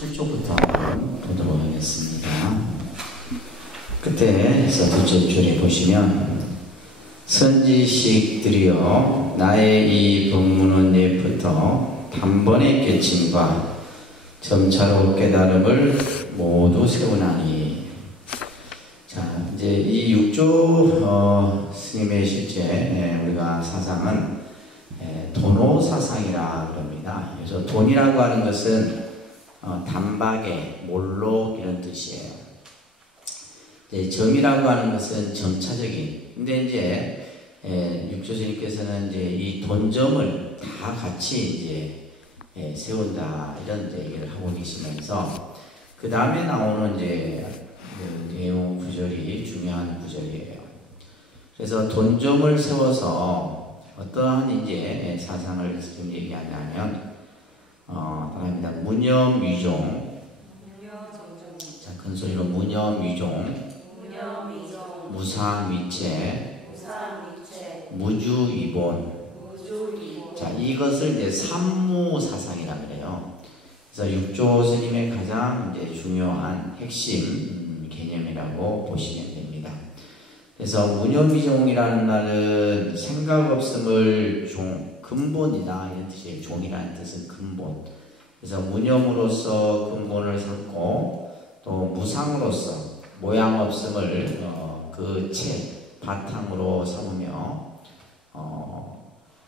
7쪽부터 보도록 하겠습니다. 그때서 둘째 줄에 보시면 선지식들이여 나의 이 법문은 예부터 단번에 깨침과 점차로 깨달음을 모두 세우나니. 자, 이제 이 육조 스님의 실제 우리가 사상은 도노 사상이라 그럽니다. 그래서 돈이라고 하는 것은 단박에 몰로 이런 뜻이에요. 점이라고 하는 것은 점차적인. 근데 이제 육조 스님께서는 이제 이 돈점을 다 같이 이제 세운다 이런 얘기를 하고 계시면서 그 다음에 나오는 이제 내용 구절이 중요한 구절이에요. 그래서 돈점을 세워서 어떠한 이제 사상을 지금 얘기하냐면 바랍니다. 무념위종. 자, 큰 소리로 무념위종. 무상위체. 무주위본. 자, 이것을 이제 삼무사상이라 그래요. 그래서 육조 스님의 가장 이제 중요한 핵심 개념이라고 보시면 됩니다. 그래서 무념위종이라는 말은 생각 없음을 근본이다 이런 뜻이에요. 종이라는 뜻은 근본. 그래서 무념으로서 근본을 삼고 또 무상으로서 모양 없음을 그 바탕으로 삼으며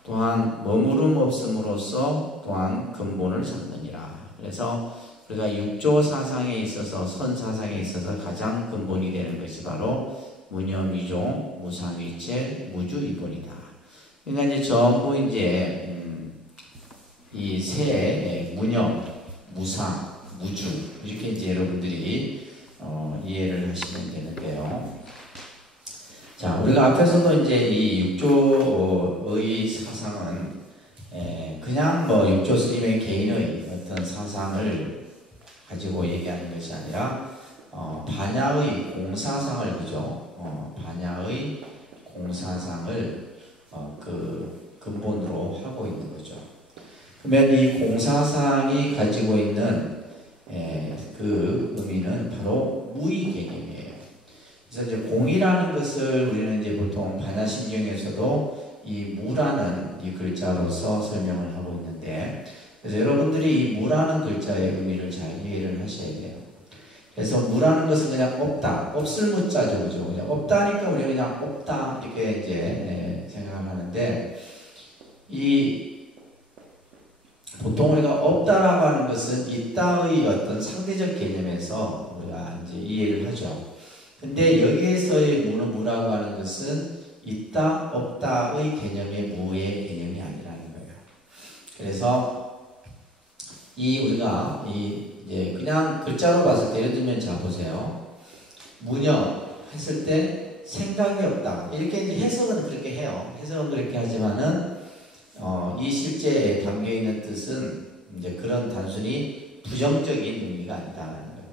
또한 머무름 없음으로써 또한 근본을 삼느니라. 그래서 우리가 육조 사상에 있어서 선 사상에 있어서 가장 근본이 되는 것이 바로 무념위종, 무상위체, 무주위본이다. 그러니까 이제 전부 이제 이 세 무념, 무상, 무주 이렇게 이제 여러분들이 이해를 하시면 되는데요. 자, 우리가 앞에서도 이제 이 육조의 사상은 그냥 뭐 육조 스님의 개인의 어떤 사상을 가지고 얘기하는 것이 아니라 반야의 공사상을 그죠? 반야의 공사상을 그 근본으로 하고 있는 거죠. 그러면 이 공사상이 가지고 있는 그 의미는 바로 무의 개념이에요. 그래서 이제 공이라는 것을 우리는 이제 보통 반야심경에서도 이 무라는 이 글자로서 설명을 하고 있는데, 그래서 여러분들이 이 무라는 글자의 의미를 잘 이해를 하셔야 돼요. 그래서 무라는 것은 그냥 없다, 없을 무자죠, 그죠? 그냥 없다니까 우리가 그냥 없다 이렇게 이제 생각을 하는데, 보통 우리가 없다라고 하는 것은 있다의 어떤 상대적 개념에서 우리가 이제 이해를 하죠. 근데 여기에서의 무는 뭐라고 하는 것은 있다, 없다의 개념의 무의 개념이 아니라는 거예요. 그래서 우리가 이제 그냥 글자로 봤을 때 예를 들면 자 보세요. 무념 했을 때 생각이 없다. 이렇게 이제 해석은 그렇게 해요. 해석은 그렇게 하지만은 이 실제에 담겨 있는 뜻은 이제 그런 단순히 부정적인 의미가 아니다라는 거예요.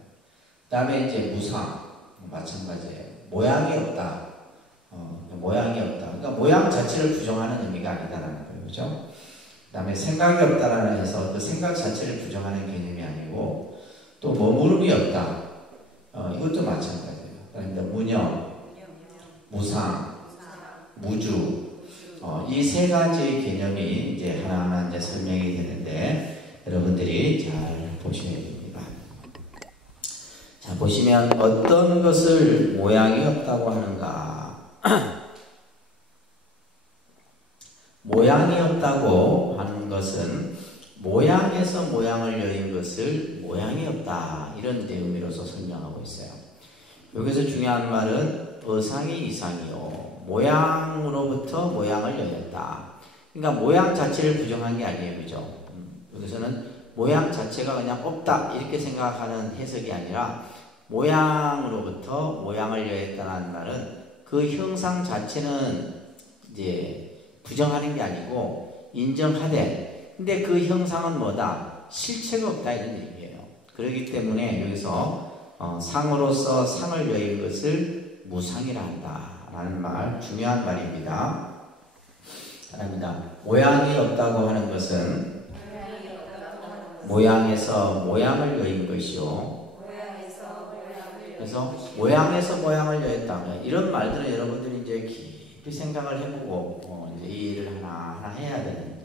그 다음에 이제 무상 마찬가지예요. 모양이 없다. 모양이 없다. 그러니까 모양 자체를 부정하는 의미가 아니다라는 거예요. 그죠? 그 다음에 생각이 없다라는 해서 그 생각 자체를 부정하는 개념이 아니고 또 머무름이 없다. 이것도 마찬가지예요. 그러니까 무념, 무상, 무주 이 세 가지의 개념이 이제 하나하나 이제 설명이 되는데 여러분들이 잘 보셔야 됩니다. 자, 보시면 어떤 것을 모양이 없다고 하는가? 모양이 없다고 하는 것은 모양에서 모양을 여인 것을 모양이 없다 이런 의미로서 설명하고 있어요. 여기서 중요한 말은 어상이 이상이요. 모양으로부터 모양을 여겼다. 그러니까 모양 자체를 부정한 게 아니에요. 그죠? 여기서는 모양 자체가 그냥 없다 이렇게 생각하는 해석이 아니라 모양으로부터 모양을 여겼다는 말은 그 형상 자체는 이제 부정하는 게 아니고 인정하되, 근데 그 형상은 뭐다? 실체가 없다 이런 얘기예요. 그렇기 때문에 여기서 상으로서 상을 여긴 것을 무상이라 한다 라는 말, 중요한 말입니다. 모양이 없다고 하는 것은 모양에서 모양을 여인 것이요. 그래서 모양에서 모양을 여였다. 이런 말들은 여러분들이 이제 깊이 생각을 해보고 이제 이해를 하나 해야 되는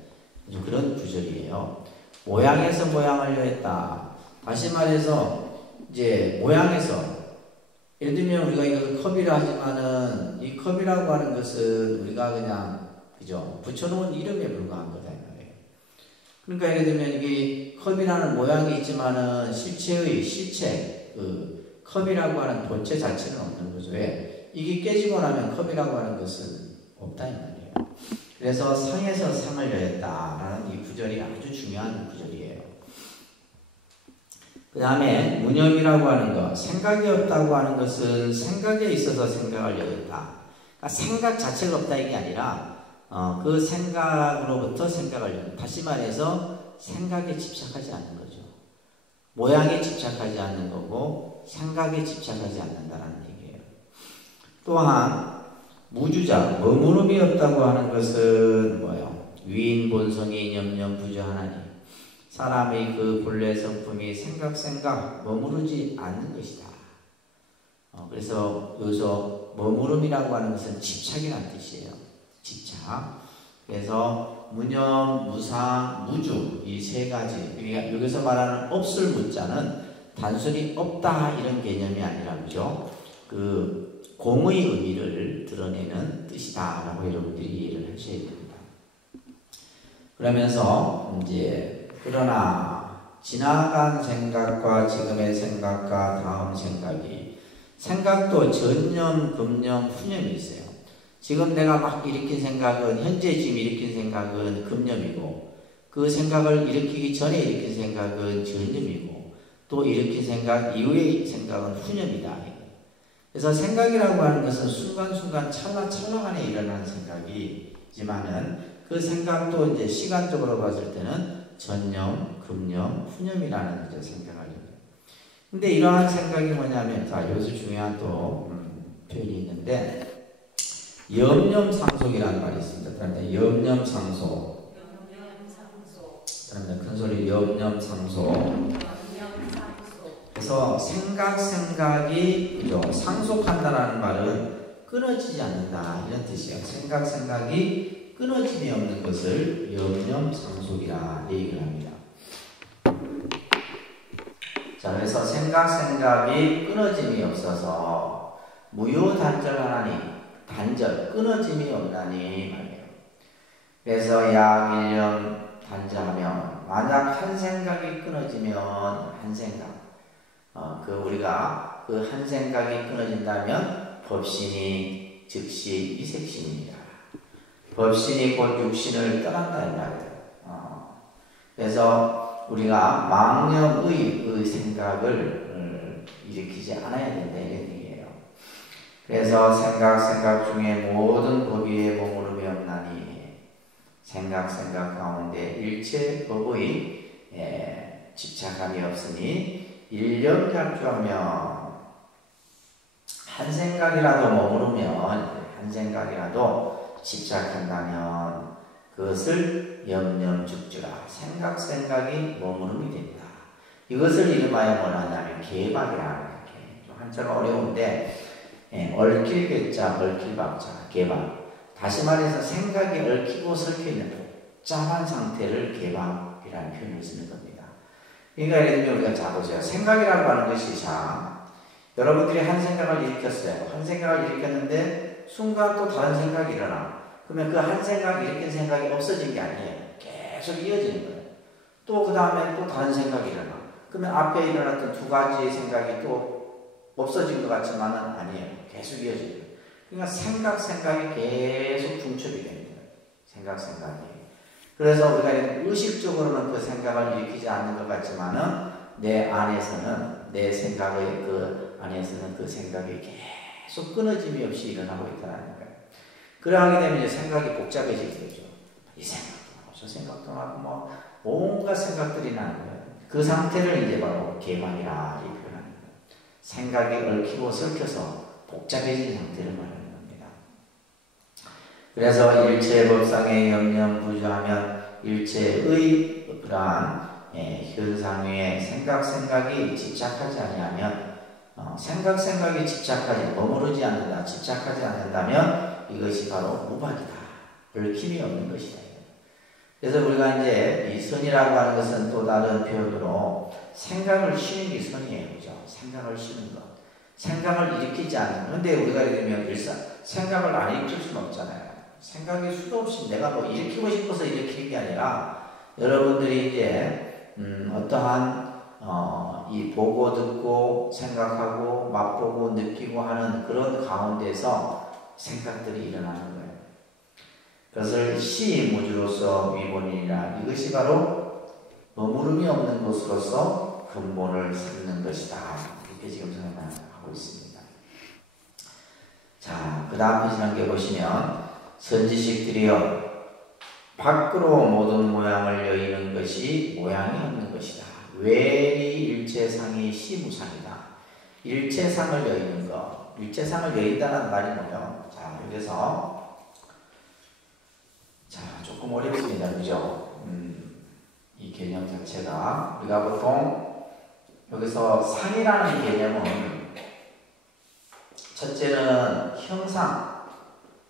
그런 구절이에요. 모양에서 모양을 여였다. 다시 말해서 이제 모양에서 예를 들면 우리가 이걸 컵이라 하지만은 이 컵이라고 하는 것은 우리가 그냥 그죠 붙여놓은 이름에 불과한 거다 이 말이에요. 그러니까 예를 들면 이게 컵이라는 모양이 있지만은 실체 그 컵이라고 하는 본체 자체는 없는 거죠. 왜? 이게 깨지고 나면 컵이라고 하는 것은 없다 이 말이에요. 그래서 상에서 상을 여였다라는 이 구절이 아주 중요한 구절이에요. 그 다음에 무념이라고 하는 것, 생각이 없다고 하는 것은 생각에 있어서 생각을 여겼다. 그러니까 생각 자체가 없다 이게 아니라 그 생각으로부터 생각을 여긴다. 다시 말해서 생각에 집착하지 않는 거죠. 모양에 집착하지 않는 거고 생각에 집착하지 않는다라는 얘기예요. 또한 무주자, 머무름이 없다고 하는 것은 뭐예요? 위인 본성이 염려부주하나니 사람의 그 본래 성품이 생각 머무르지 않는 것이다. 그래서 여기서 머무름이라고 하는 것은 집착이라는 뜻이에요. 집착. 그래서 무념, 무상, 무주 이 세 가지. 여기서 말하는 없을 무자는 단순히 없다 이런 개념이 아니라 그죠? 그 공의 의미를 드러내는 뜻이다라고 여러분들이 이해를 하셔야 됩니다. 그러면서 이제 그러나 지나간 생각과 지금의 생각과 다음 생각도 전념, 금념, 후념이 있어요. 지금 내가 막 일으킨 생각은 현재 지금 일으킨 생각은 금념이고 그 생각을 일으키기 전에 일으킨 생각은 전념이고 또 일으킨 생각 이후의 생각은 후념이다. 그래서 생각이라고 하는 것은 순간순간 찰나간에 일어나는 생각이지만은 그 생각도 이제 시간적으로 봤을 때는 전념, 금념, 후념이라는 이제 생각을 해요. 근데 이러한 생각이 뭐냐면, 자, 여기서 중요한 또 표현이 있는데, 염념상속이라는 말이 있습니다. 그런데 염념상속. 그런데 큰 소리 염념상속. 그래서 생각이 그죠? 상속한다라는 말은 끊어지지 않는다 이런 뜻이에요. 생각이 끊어짐이 없는 것을 염념상속이라 얘기를 합니다. 자, 그래서 생각이 끊어짐이 없어서 무효단절하나니 끊어짐이 없나니 말이에요. 그래서 약 1년 단절하면 만약 한 생각이 끊어지면 한 생각 우리가 그 한 생각이 끊어진다면 법신이 즉시 이색신입니다. 법신이 곧 육신을 떠난다 이 말이에요. 그래서 우리가 망념의 생각을 일으키지 않아야 된다 이런 얘기예요. 그래서 생각 중에 모든 법위에 머무름이 없나니 생각 가운데 일체 법의 집착함이 없으니 일념작주하며 한 생각이라도 머무르면 한 생각이라도 집착한다면 그것을 염념죽주라 생각이 머무름이 됩니다. 이것을 이름하여 뭐냐면 개박이라는 좀 한자가 어려운데 얽힐겠자 얽힐박자 개박. 다시 말해서 생각이 얽히고 설켜있는 복잡한 상태를 개박이라는 표현을 쓰는 겁니다. 그러니까 예를 들면 우리가 자 보세요. 생각이라고 하는 것이 여러분들이 한 생각을 일으켰어요. 한 생각을 일으켰는데 순간 또 다른 생각이 일어나. 그러면 그 한 생각 일으킨 생각이 없어진 게 아니에요. 계속 이어지는 거예요. 또 그 다음에 또 다른 생각이 일어나. 그러면 앞에 일어났던 두 가지의 생각이 또 없어진 것 같지만은 아니에요. 계속 이어지는 거예요. 그러니까 생각이 계속 중첩이 됩니다. 생각이. 그래서 우리가 의식적으로는 그 생각을 일으키지 않는 것 같지만은 내 안에서는 내 생각의 그 안에서는 그 생각이 계속 끊어짐이 없이 일어나고 있다는 거예요. 그러하게 되면 이제 생각이 복잡해지게 되죠. 이 생각도 나고 저 생각도 나고 뭐 온갖 생각들이 나는 거예요. 그 상태를 이제 바로 개방이라 표현하는 거예요. 생각이 얽히고 섞여서 복잡해진 상태를 말하는 겁니다. 그래서 일체 법상의 염념부주하면 일체의 그러한 현상 위에 생각이 집착하지 아니하면 생각이 머무르지 않는다, 집착하지 않는다면 이것이 바로 무박이다. 얽힘이 없는 것이다. 그래서 우리가 이제 이 선이라고 하는 것은 또 다른 표현으로 생각을 쉬는 게 선이에요. 그죠? 생각을 쉬는 것. 생각을 일으키지 않는. 근데 우리가 예를 들면 생각을 안 일으킬 수는 없잖아요. 생각이 수도 없이 내가 뭐 일으키고 싶어서 일으키는 게 아니라 여러분들이 이제 어떠한 이 보고 듣고 생각하고 맛보고 느끼고 하는 그런 가운데서 생각들이 일어나는 거예요. 그것을 시무주로서 위본이니라. 이것이 바로 머무름이 없는 곳으로서 근본을 삼는 것이다. 이렇게 지금 설명하고 있습니다. 자, 그 다음 페이지 보시면 선지식들이여 밖으로 모든 모양을 여의는 것이 모양이 없는 것이다. 외리 일체상이 시무상이다. 일체상을 여의는 것. 일체상을 여의다는 말이 뭐예요? 자, 여기서 조금 어렵습니다. 그죠? 이 개념 자체가 우리가 보통 여기서 상이라는 개념은 첫째는 형상,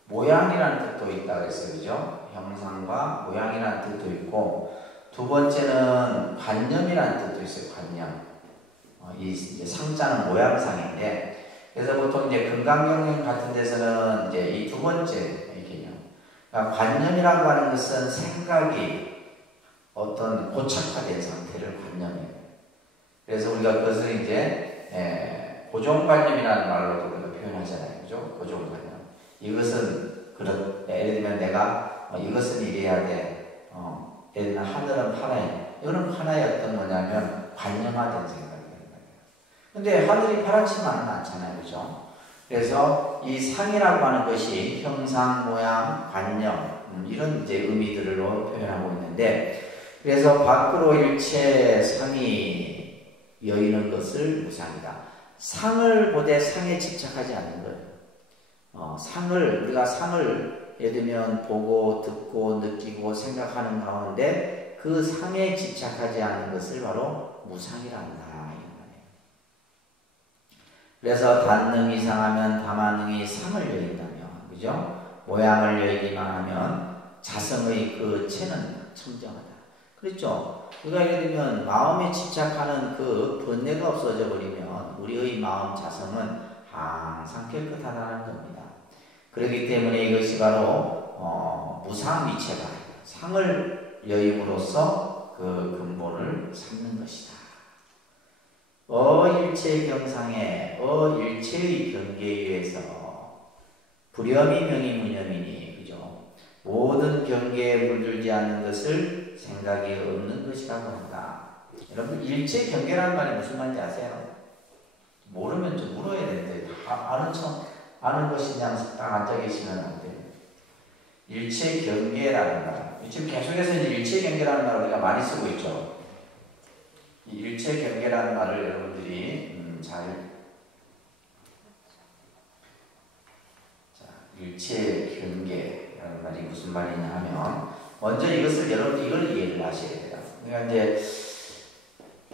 모양이라는 뜻도 있다고 했어요. 그죠? 형상과 모양이라는 뜻도 있고 두 번째는 관념이라는 뜻도 있어요. 관념. 이 이제 상자는 모양상인데 그래서 보통 이제 금강경영 같은 데서는 이제 이 두 번째 개념. 그러니까 관념이라고 하는 것은 생각이 어떤 고착화된 상태를 관념이에요. 그래서 우리가 그것을 이제 고정관념이라는 말로도 우리가 표현하잖아요. 그죠? 고정관념. 이것은 예를 들면 내가 이것은 이래야 돼. 예를 들면 하늘은 파라요. 이거는 하나의 어떤 뭐냐면 관념화된 생각이에요. 근데 하늘이 파랗지만은 않잖아요. 그죠? 그래서 이 상이라고 하는 것이 형상, 모양, 관념 이런 이제 의미들로 표현하고 있는데 그래서 밖으로 일체 상이 여의는 것을 무상이다. 상을 보되 상에 집착하지 않는 거예요. 우리가 상을 예를 들면 보고 듣고 느끼고 생각하는 가운데 그 상에 집착하지 않는 것을 바로 무상이라 한다. 그래서 단능이 상하면 다만능이 상을 여인다며, 그죠? 모양을 여이기만 하면 자성의 그 체는 청정하다. 그렇죠? 우리가 예를 들면 마음에 집착하는 그 번뇌가 없어져 버리면 우리의 마음 자성은 항상 깨끗하다는 겁니다. 그렇기 때문에 이것이 바로 무상위체다. 상을 여임으로써 그 근본을 삼는 것이다. 일체 경상에 일체의 경계에 의해서 불염이 명이 무념이니 그죠? 모든 경계에 물들지 않는 것을 생각이 없는 것이라고 한다. 여러분 일체 경계라는 말이 무슨 말인지 아세요? 모르면 좀 물어야 되는데 아는 것이냐 딱 앉아 계시면 안 돼요. 일체 경계라는 말. 지금 계속해서 이제 일체 경계라는 말을 우리가 많이 쓰고 있죠. 이 일체 경계라는 말을 여러분들이 일체 경계라는 말이 무슨 말이냐 하면 먼저 여러분들 이걸 이해를 하셔야 돼요. 그러니까 이제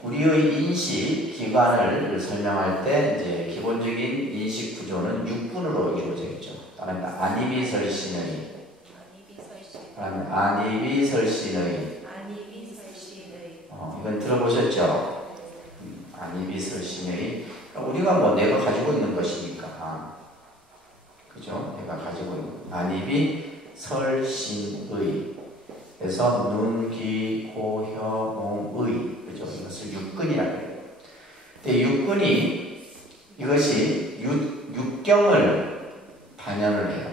우리의 인식 기관을 설명할 때 이제 기본적인 인식 구조는 6분으로 이루어져 있죠. 따라합니다. 안이비설신의 이건 들어보셨죠? 안이비설신의 우리가 뭐 내가 가지고 있는 것이니까 그죠? 내가 가지고 있는 안이비설신의 그래서 눈, 귀, 코, 혀, 몸, 의 그죠? 이것을 육근이라고 해요. 근데 육근이 이것이 육경을 반영을 해요.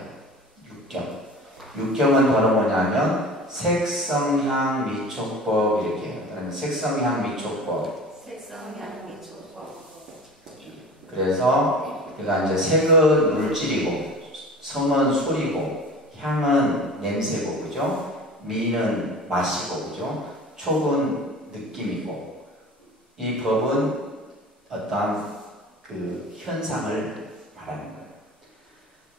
육경은 바로 뭐냐면 색성향 미촉법 이렇게 해요. 색성향 미촉법. 그래서 우리가 이제 색은 물질이고, 성은 소리고, 향은 냄새고, 그죠? 미는 맛이고, 그죠? 촉은 느낌이고, 이 법은 어떠한 그 현상을 말하는 거예요.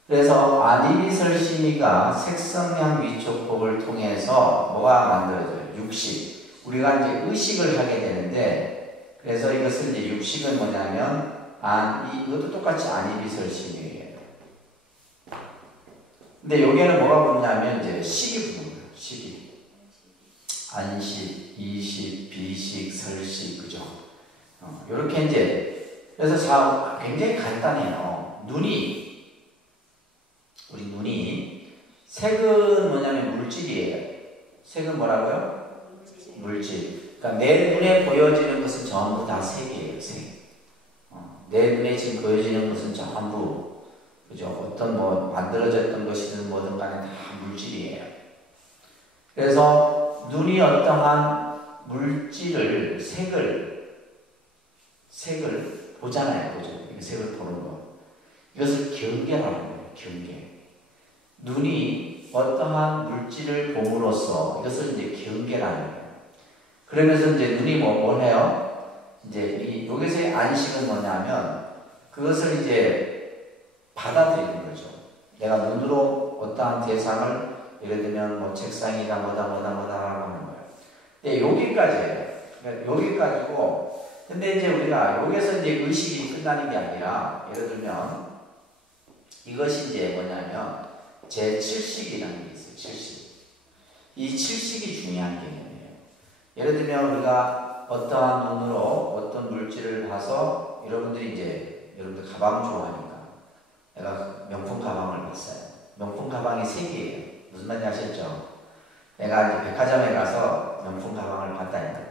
그래서 안이비설신이가 색성향 미촉법을 통해서 뭐가 만들어져요? 육식. 우리가 이제 의식을 하게 되는데, 그래서 이것을 이제 육식은 뭐냐면 이것도 똑같이 안이비설심이에요. 근데 여기에는 뭐가 붙냐면 이제 식이 붙는 거예요. 식이. 안식, 이식, 비식, 설식, 그죠? 요렇게 이제, 그래서 굉장히 간단해요. 우리 눈이, 색은 뭐냐면 물질이에요. 색은 뭐라고요? 물질. 그러니까 내 눈에 보여지는 것은 전부 다 색이에요, 색. 내 눈에 지금 보여지는 것은 전부, 그죠? 어떤 만들어졌던 것이든 뭐든 간에 다 물질이에요. 그래서 눈이 어떠한 물질을, 색을 보잖아요, 그죠? 이 색을 보는 거. 이것을 경계라고 해요, 경계. 눈이 어떠한 물질을 봄으로써 이것을 이제 경계라는 거예요. 그러면서 이제 눈이 뭘 해요? 이제 여기서의 안식은 뭐냐면 그것을 이제 받아들이는 거죠. 내가 눈으로 어떠한 대상을 예를 들면 책상이다 뭐다 하는 거예요. 근데 여기까지예요. 그러니까 여기까지고, 근데 이제 우리가 여기서 이제 의식이 끝나는 게 아니라 예를 들면 이것이 이제 뭐냐면 제7식이라는 게 있어요. 7식. 이 7식이 중요한 개념이에요. 예를 들면 우리가 어떠한 눈으로 어떤 물질을 봐서 여러분들 가방 좋아하니까 내가 명품 가방을 봤어요. 명품 가방이 3개예요. 무슨 말인지 아셨죠? 내가 이제 백화점에 가서 명품 가방을 봤다는 거예요.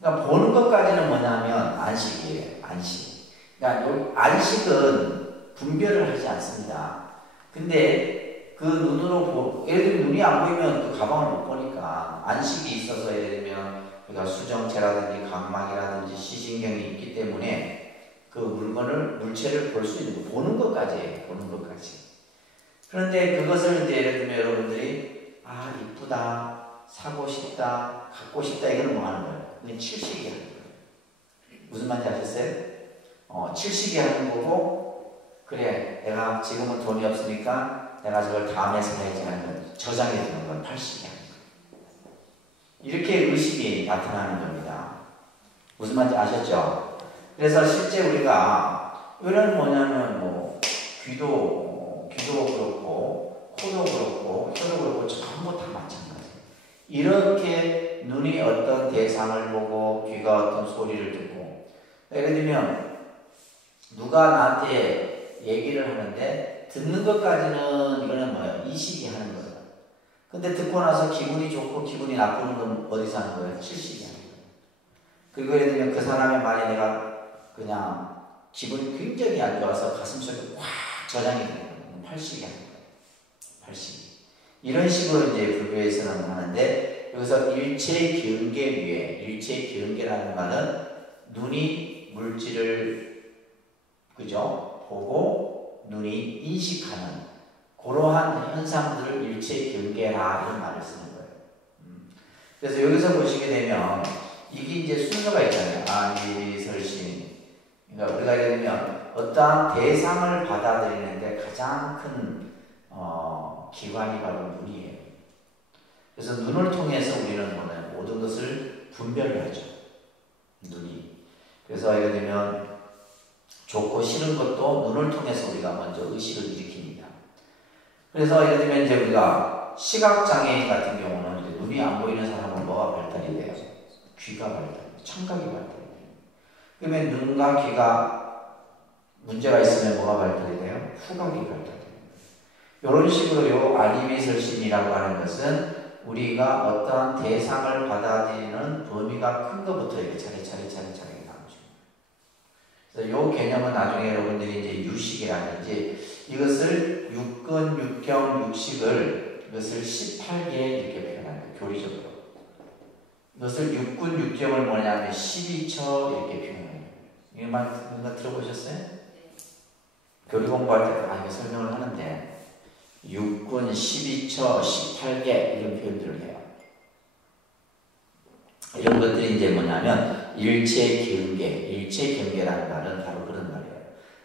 그러니까 보는 것까지는 뭐냐면 안식이에요. 안식. 그러니까 안식은 분별을 하지 않습니다. 근데 그 눈으로 예를 들면 눈이 안 보이면 그 가방을 못 보니까 안식이 있어서 예를 들면 우리가 수정체라든지 각막이라든지 시신경이 있기 때문에 그 물체를 볼 수 있는 거, 보는 것까지예요. 보는 것까지. 그런데 그것을 이제 예를 들면 여러분들이 이쁘다, 사고 싶다, 갖고 싶다, 이거는 뭐 하는 거예요? 그냥 칠식이 하는 거예요. 무슨 말인지 아셨어요? 칠식이 하는 거고, 그래, 내가 지금은 돈이 없으니까 내가 저걸 다음에 사야지 하는 건, 저장해 두는 건 팔식이 하는 거예요. 이렇게 의식이 나타나는 겁니다. 무슨 말인지 아셨죠? 그래서 실제 우리가, 이런 뭐냐면 귀도 그렇고, 코도 그렇고, 혀도 그렇고, 전부 다 마찬가지예요. 이렇게 눈이 어떤 대상을 보고, 귀가 어떤 소리를 듣고, 예를 들면, 누가 나한테 얘기를 하는데, 듣는 것까지는 이거는 뭐예요? 이식이 하는 거예요. 근데 듣고 나서 기분이 좋고, 기분이 나쁘는 건 어디서 하는 거예요? 칠식이 하는 거예요. 그리고 예를 들면 그 사람의 말에 내가 그냥 기분이 굉장히 안 좋아서 가슴속에 확 저장이 되는 거예요. 팔식이 하는 거예요. 팔식이. 이런 식으로 이제 불교에서는 하는데, 여기서 일체 경계라는 말은 눈이 물질을 그죠? 보고 눈이 인식하는 그러한 현상들을 일체 경계라 이런 말을 쓰는 거예요. 그래서 여기서 보시게 되면 이게 이제 순서가 있잖아요. 안이설심. 그러니까 우리가 예를 들면 어떠한 대상을 받아들이는데 가장 큰 기관이 바로 눈이에요. 그래서 눈을 통해서 우리는 모든 것을 분별을 하죠. 눈이. 그래서 예를 들면 좋고 싫은 것도 눈을 통해서 우리가 먼저 의식을 일으킵니다. 그래서 예를 들면 이제 우리가 시각장애인 같은 경우는 이제 눈이 안 보이는 사람은 뭐가 발달이 돼요? 귀가 발달해요. 청각이 발달해요. 그러면 눈과 귀가 문제가 있으면 뭐가 발달이 돼요? 후각이 발달돼요. 이런 식으로 요 안이비설심이라고 하는 것은 우리가 어떠한 대상을 받아들이는 범위가 큰 것부터 이렇게 차례차례 나오죠. 그래서 요 개념은 나중에 여러분들이 이제 유식이라든지 이것을 육근, 육경, 육식을 이것을 18개 이렇게 표현합니다. 교리적으로. 이것을 육근, 육경을 뭐냐면 12처 이렇게 표현해요. 이거 들어보셨어요? 교리 공부할 때 이렇게 설명을 하는데 육군, 12처, 18개 이런 표현들을 해요. 이런 것들이 이제 뭐냐면 일체경계라는 말은 바로 그런 말이에요.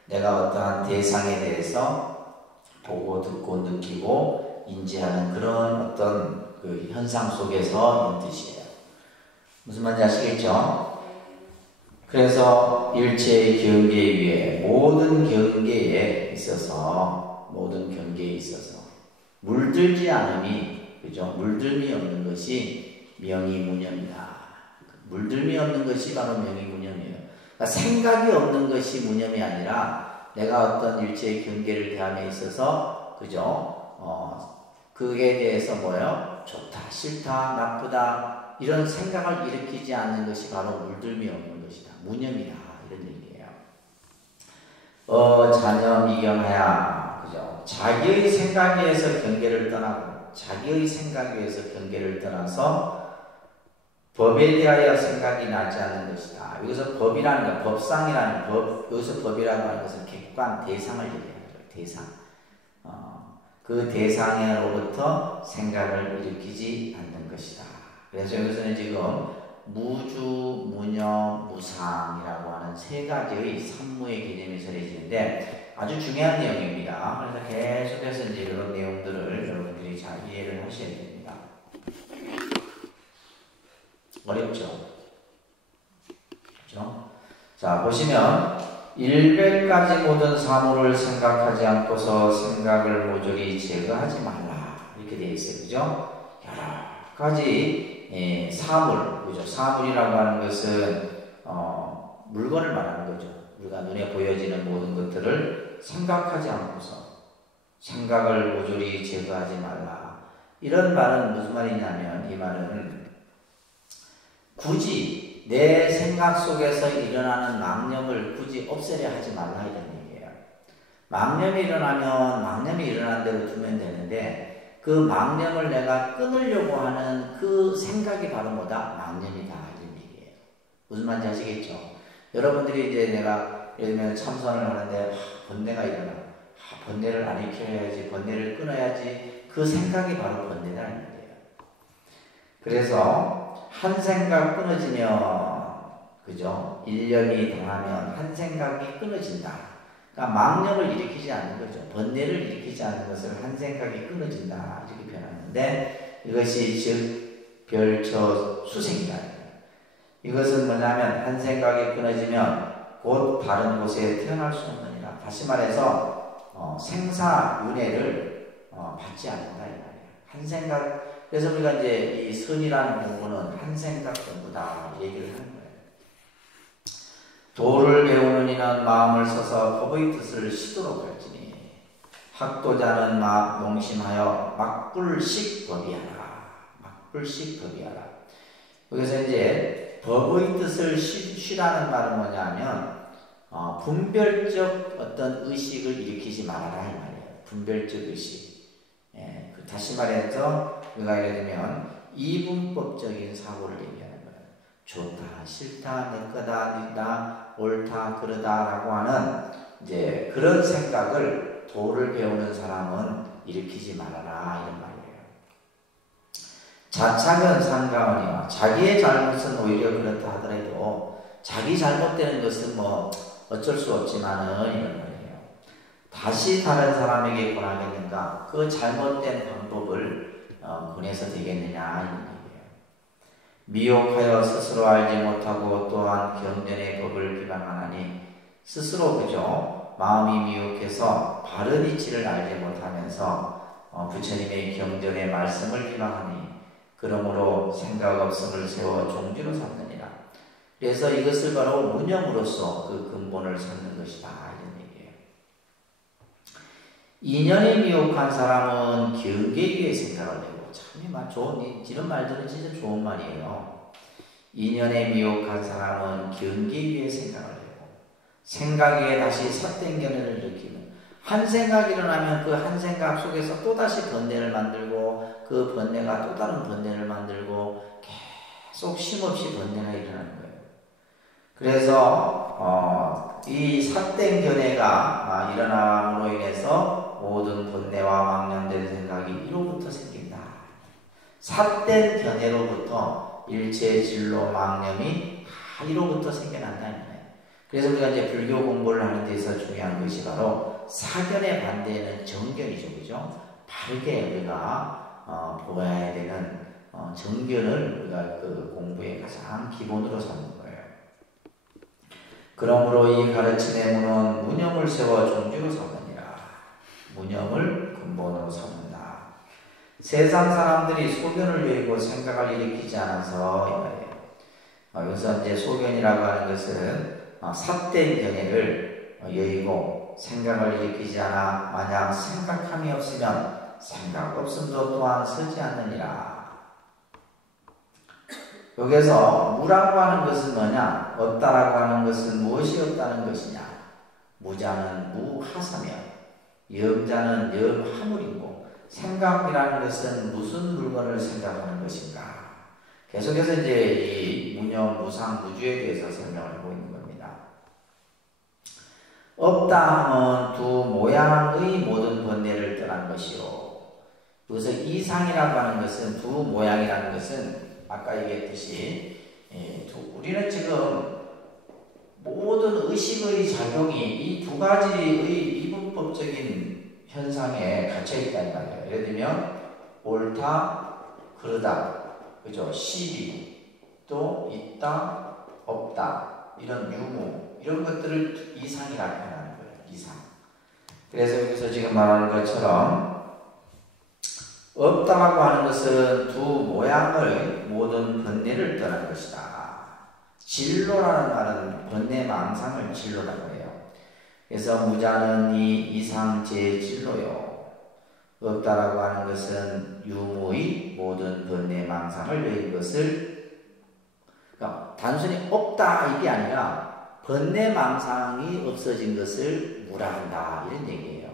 내가 어떠한 대상에 대해서 보고 듣고 느끼고 인지하는 그런 어떤 그 현상 속에서 이런 뜻이에요. 무슨 말인지 아시겠죠? 그래서 일체의 경계 위에 모든 경계에 있어서 물들지 않음이, 그죠? 물들미 없는 것이 명의무념이다. 물들미 없는 것이 바로 명의무념이에요. 그러니까 생각이 없는 것이 무념이 아니라 내가 어떤 일체의 경계를 대함에 있어서, 그죠? 그에 대해서 뭐예요? 좋다, 싫다, 나쁘다 이런 생각을 일으키지 않는 것이 바로 물들미 없는 것이다. 무념이다. 이런 얘기예요. 자념 이견하야, 그죠? 자기의 생각에 의해서 경계를 떠나서 법에 대하여 생각이 나지 않는 것이다. 여기서 법이라는 것, 법상이라는 법, 여기서 법이라고 하는 것은 객관, 대상을 얘기하죠. 대상. 그 대상으로부터 생각을 일으키지 않는 것이다. 그래서 여기서는 지금 무주, 무념, 무상이라고 하는 세 가지의 산무의 개념이 전해지는데 아주 중요한 내용입니다. 그래서 계속해서 이제 이런 내용들을 여러분들이 잘 이해를 하셔야 됩니다. 어렵죠? 그렇죠? 자, 보시면 100가지 모든 사물을 생각하지 않고서 생각을 모조리 제거하지 말라. 이렇게 되어 있어요. 그죠? 여러 가지 사물, 그죠? 사물이라고 하는 것은 물건을 말하는 거죠. 우리가 눈에 보여지는 모든 것들을 생각하지 않고서 생각을 모조리 제거하지 말라. 이런 말은 무슨 말이냐면, 이 말은 굳이 내 생각 속에서 일어나는 망념을 굳이 없애려 하지 말라 이런 얘기예요. 망념이 일어나면 망념이 일어난 대로 두면 되는데 그 망념을 내가 끊으려고 하는 그 생각이 바로 뭐다? 망념이다 이런 얘기예요. 무슨 말인지 아시겠죠? 여러분들이 이제 내가 예를 들면 참선을 하는데 번뇌가 일어나. 번뇌를 안 익혀야지, 번뇌를 끊어야지. 그 생각이 바로 번뇌라는 얘기예요. 그래서 한 생각 끊어지면, 그죠? 일념이 당하면 한 생각이 끊어진다. 그러니까 망념을 일으키지 않는 거죠. 번뇌를 일으키지 않는 것을 한 생각이 끊어진다. 이렇게 표현하는데 이것이 즉 별처 수생이다. 이것은 뭐냐면 한 생각이 끊어지면 곧 다른 곳에 태어날 수 없느니라. 다시 말해서 생사윤회를 받지 않는다 이 말이에요. 한 생각. 그래서 우리가 이제 이 선이라는 공부는 한 생각 공부다 얘기를 하는 거예요. 도를 배우는 이는 마음을 써서 법의 뜻을 시도록 할지니 학도자는 용심하여 막불식 법이하라. 막불식 법이하라. 여기서 이제 법의 뜻을 쉬라는 말은 뭐냐면 분별적 어떤 의식을 일으키지 말아라 이 말이에요. 분별적 의식. 다시 말해서 우리가 예를 들면 이분법적인 사고를 얘기하는 거예요. 좋다, 싫다, 내 거다, 니다, 옳다, 그러다라고 하는 이제 그런 생각을 도를 배우는 사람은 일으키지 말아라 이런 말이에요. 자착은 상가하니와 자기의 잘못은 오히려 그렇다 하더라도 자기 잘못되는 것은 뭐 어쩔 수 없지만은 이런 말이에요. 다시 다른 사람에게 권하겠는가? 그 잘못된 방법을 권해서 되겠느냐 이런 얘기예요. 미혹하여 스스로 알지 못하고 또한 경전의 법을 비방하나니 스스로 그죠? 마음이 미혹해서 바른 이치를 알지 못하면서 부처님의 경전의 말씀을 비방하니 그러므로 생각 없음을 세워 종지로 삼느니라. 그래서 이것을 바로 무념으로서 그 근본을 삼는 것이다 이런 얘기예요. 인연에 미혹한 사람은 경계 위에 생각을 해요. 참 좋은 이런 말들은 진짜 좋은 말이에요. 인연에 미혹한 사람은 경계 위에 생각을 해요. 생각에 다시 삿된 견해를 일으키는 한 생각이 일어나면 그 한 생각 속에서 또다시 번뇌를 만들고 그 번뇌가 또 다른 번뇌를 만들고 계속 쉼없이 번뇌가 일어나는 거예요. 그래서 이 삿된 견해가 일어남으로 인해서 모든 번뇌와 망념된 생각이 이로부터 생긴다. 삿된 견해로부터 일체 진로 망념이 다 이로부터 생겨난다는 거예요. 그래서 우리가 이제 불교 공부를 하는 데서 중요한 것이 바로 사견의 반대는 정견이죠, 그죠? 바르게 우리가 보아야 되는 정견을 우리가 그 공부의 가장 기본으로 삼는 거예요. 그러므로 이 가르침의 문은 무념을 세워 종주로 삼느니라. 무념을 근본으로 삼는다. 세상 사람들이 소견을 여의고 생각을 일으키지 않아서 이거예요. 여기서 이제 소견이라고 하는 것은 삿된 견해를 여의고 생각을 일으키지 않아 만약 생각함이 없으면 생각 없음도 또한 서지 않느니라. 여기서 무라고 하는 것은 뭐냐? 없다라고 하는 것은 무엇이 없다는 것이냐? 무자는 무하사며 영자는 영하물이고 생각이라는 것은 무슨 물건을 생각하는 것인가? 계속해서 이제 이 무념, 무상, 무주에 대해서 설명을 하고 있는 겁니다. 없다 하면 두 모양의 모든 번뇌를 떠난 것이요. 여기서 이상이라고 하는 것은 두 모양이라는 것은 아까 얘기했듯이 우리는 지금 모든 의식의 작용이 이 두 가지의 이분법적인 현상에 갇혀 있다는 말이에요. 예를 들면 옳다, 그르다, 그죠? 시비, 또 있다, 없다, 이런 유무, 이런 것들을 이상이라고 표현하는 거예요. 이상. 그래서 여기서 지금 말하는 것처럼 없다라고 하는 것은 두 모양의 모든 번뇌를 떠난 것이다. 진로라는 말은 번뇌 망상을 진로라고 해요. 그래서 무자는 이 이상 제진로요. 없다라고 하는 것은 유무의 모든 번뇌 망상을 여인 것을, 그러니까 단순히 없다 이게 아니라 번뇌 망상이 없어진 것을 무라한다 이런 얘기예요.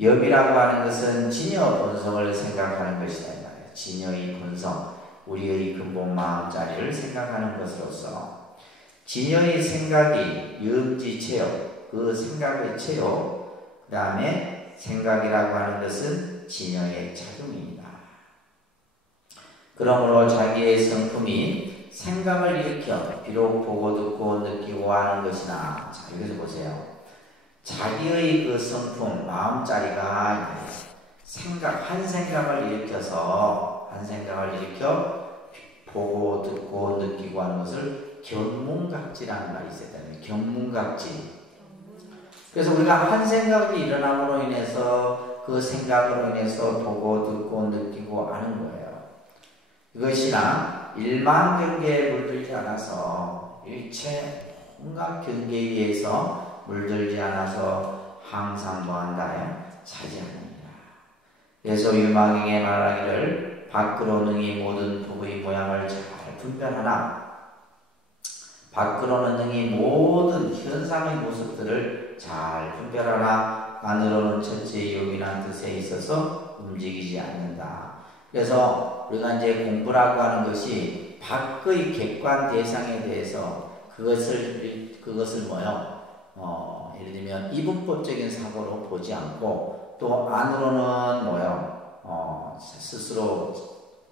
염이라고 하는 것은 진여 본성을 생각하는 것이다. 진여의 본성, 우리의 근본 마음자리를 생각하는 것으로서 진여의 생각이 염지체요, 그 생각의 체요, 그 다음에 생각이라고 하는 것은 진여의 작용입니다. 그러므로 자기의 성품이 생각을 일으켜 비록 보고 듣고 느끼고 하는 것이나, 자 여기서 보세요. 자기의 그 성품, 마음자리가 한 생각을 일으켜 보고 듣고 느끼고 하는 것을 견문각지라는 말이 있었다. 견문각지. 그래서 우리가 한 생각이 일어남으로 인해서 그 생각으로 인해서 보고 듣고 느끼고 아는 거예요. 이것이나 일만 경계에 물들지 않아서 일체 온갖 경계에 의해서 물들지 않아서 항상 뭐한다요? 차지합니다. 그래서 유망에게 말하기를 밖으로 능히 모든 부부의 모양을 잘 분별하나, 밖으로는 능히 모든 현상의 모습들을 잘 분별하나 안으로는 첫째 요긴한 뜻에 있어서 움직이지 않는다. 그래서 우리가 이제 공부라고 하는 것이 밖의 객관 대상에 대해서 그것을 뭐요? 예를 들면 이분법적인 사고로 보지 않고 또 안으로는 뭐요? 스스로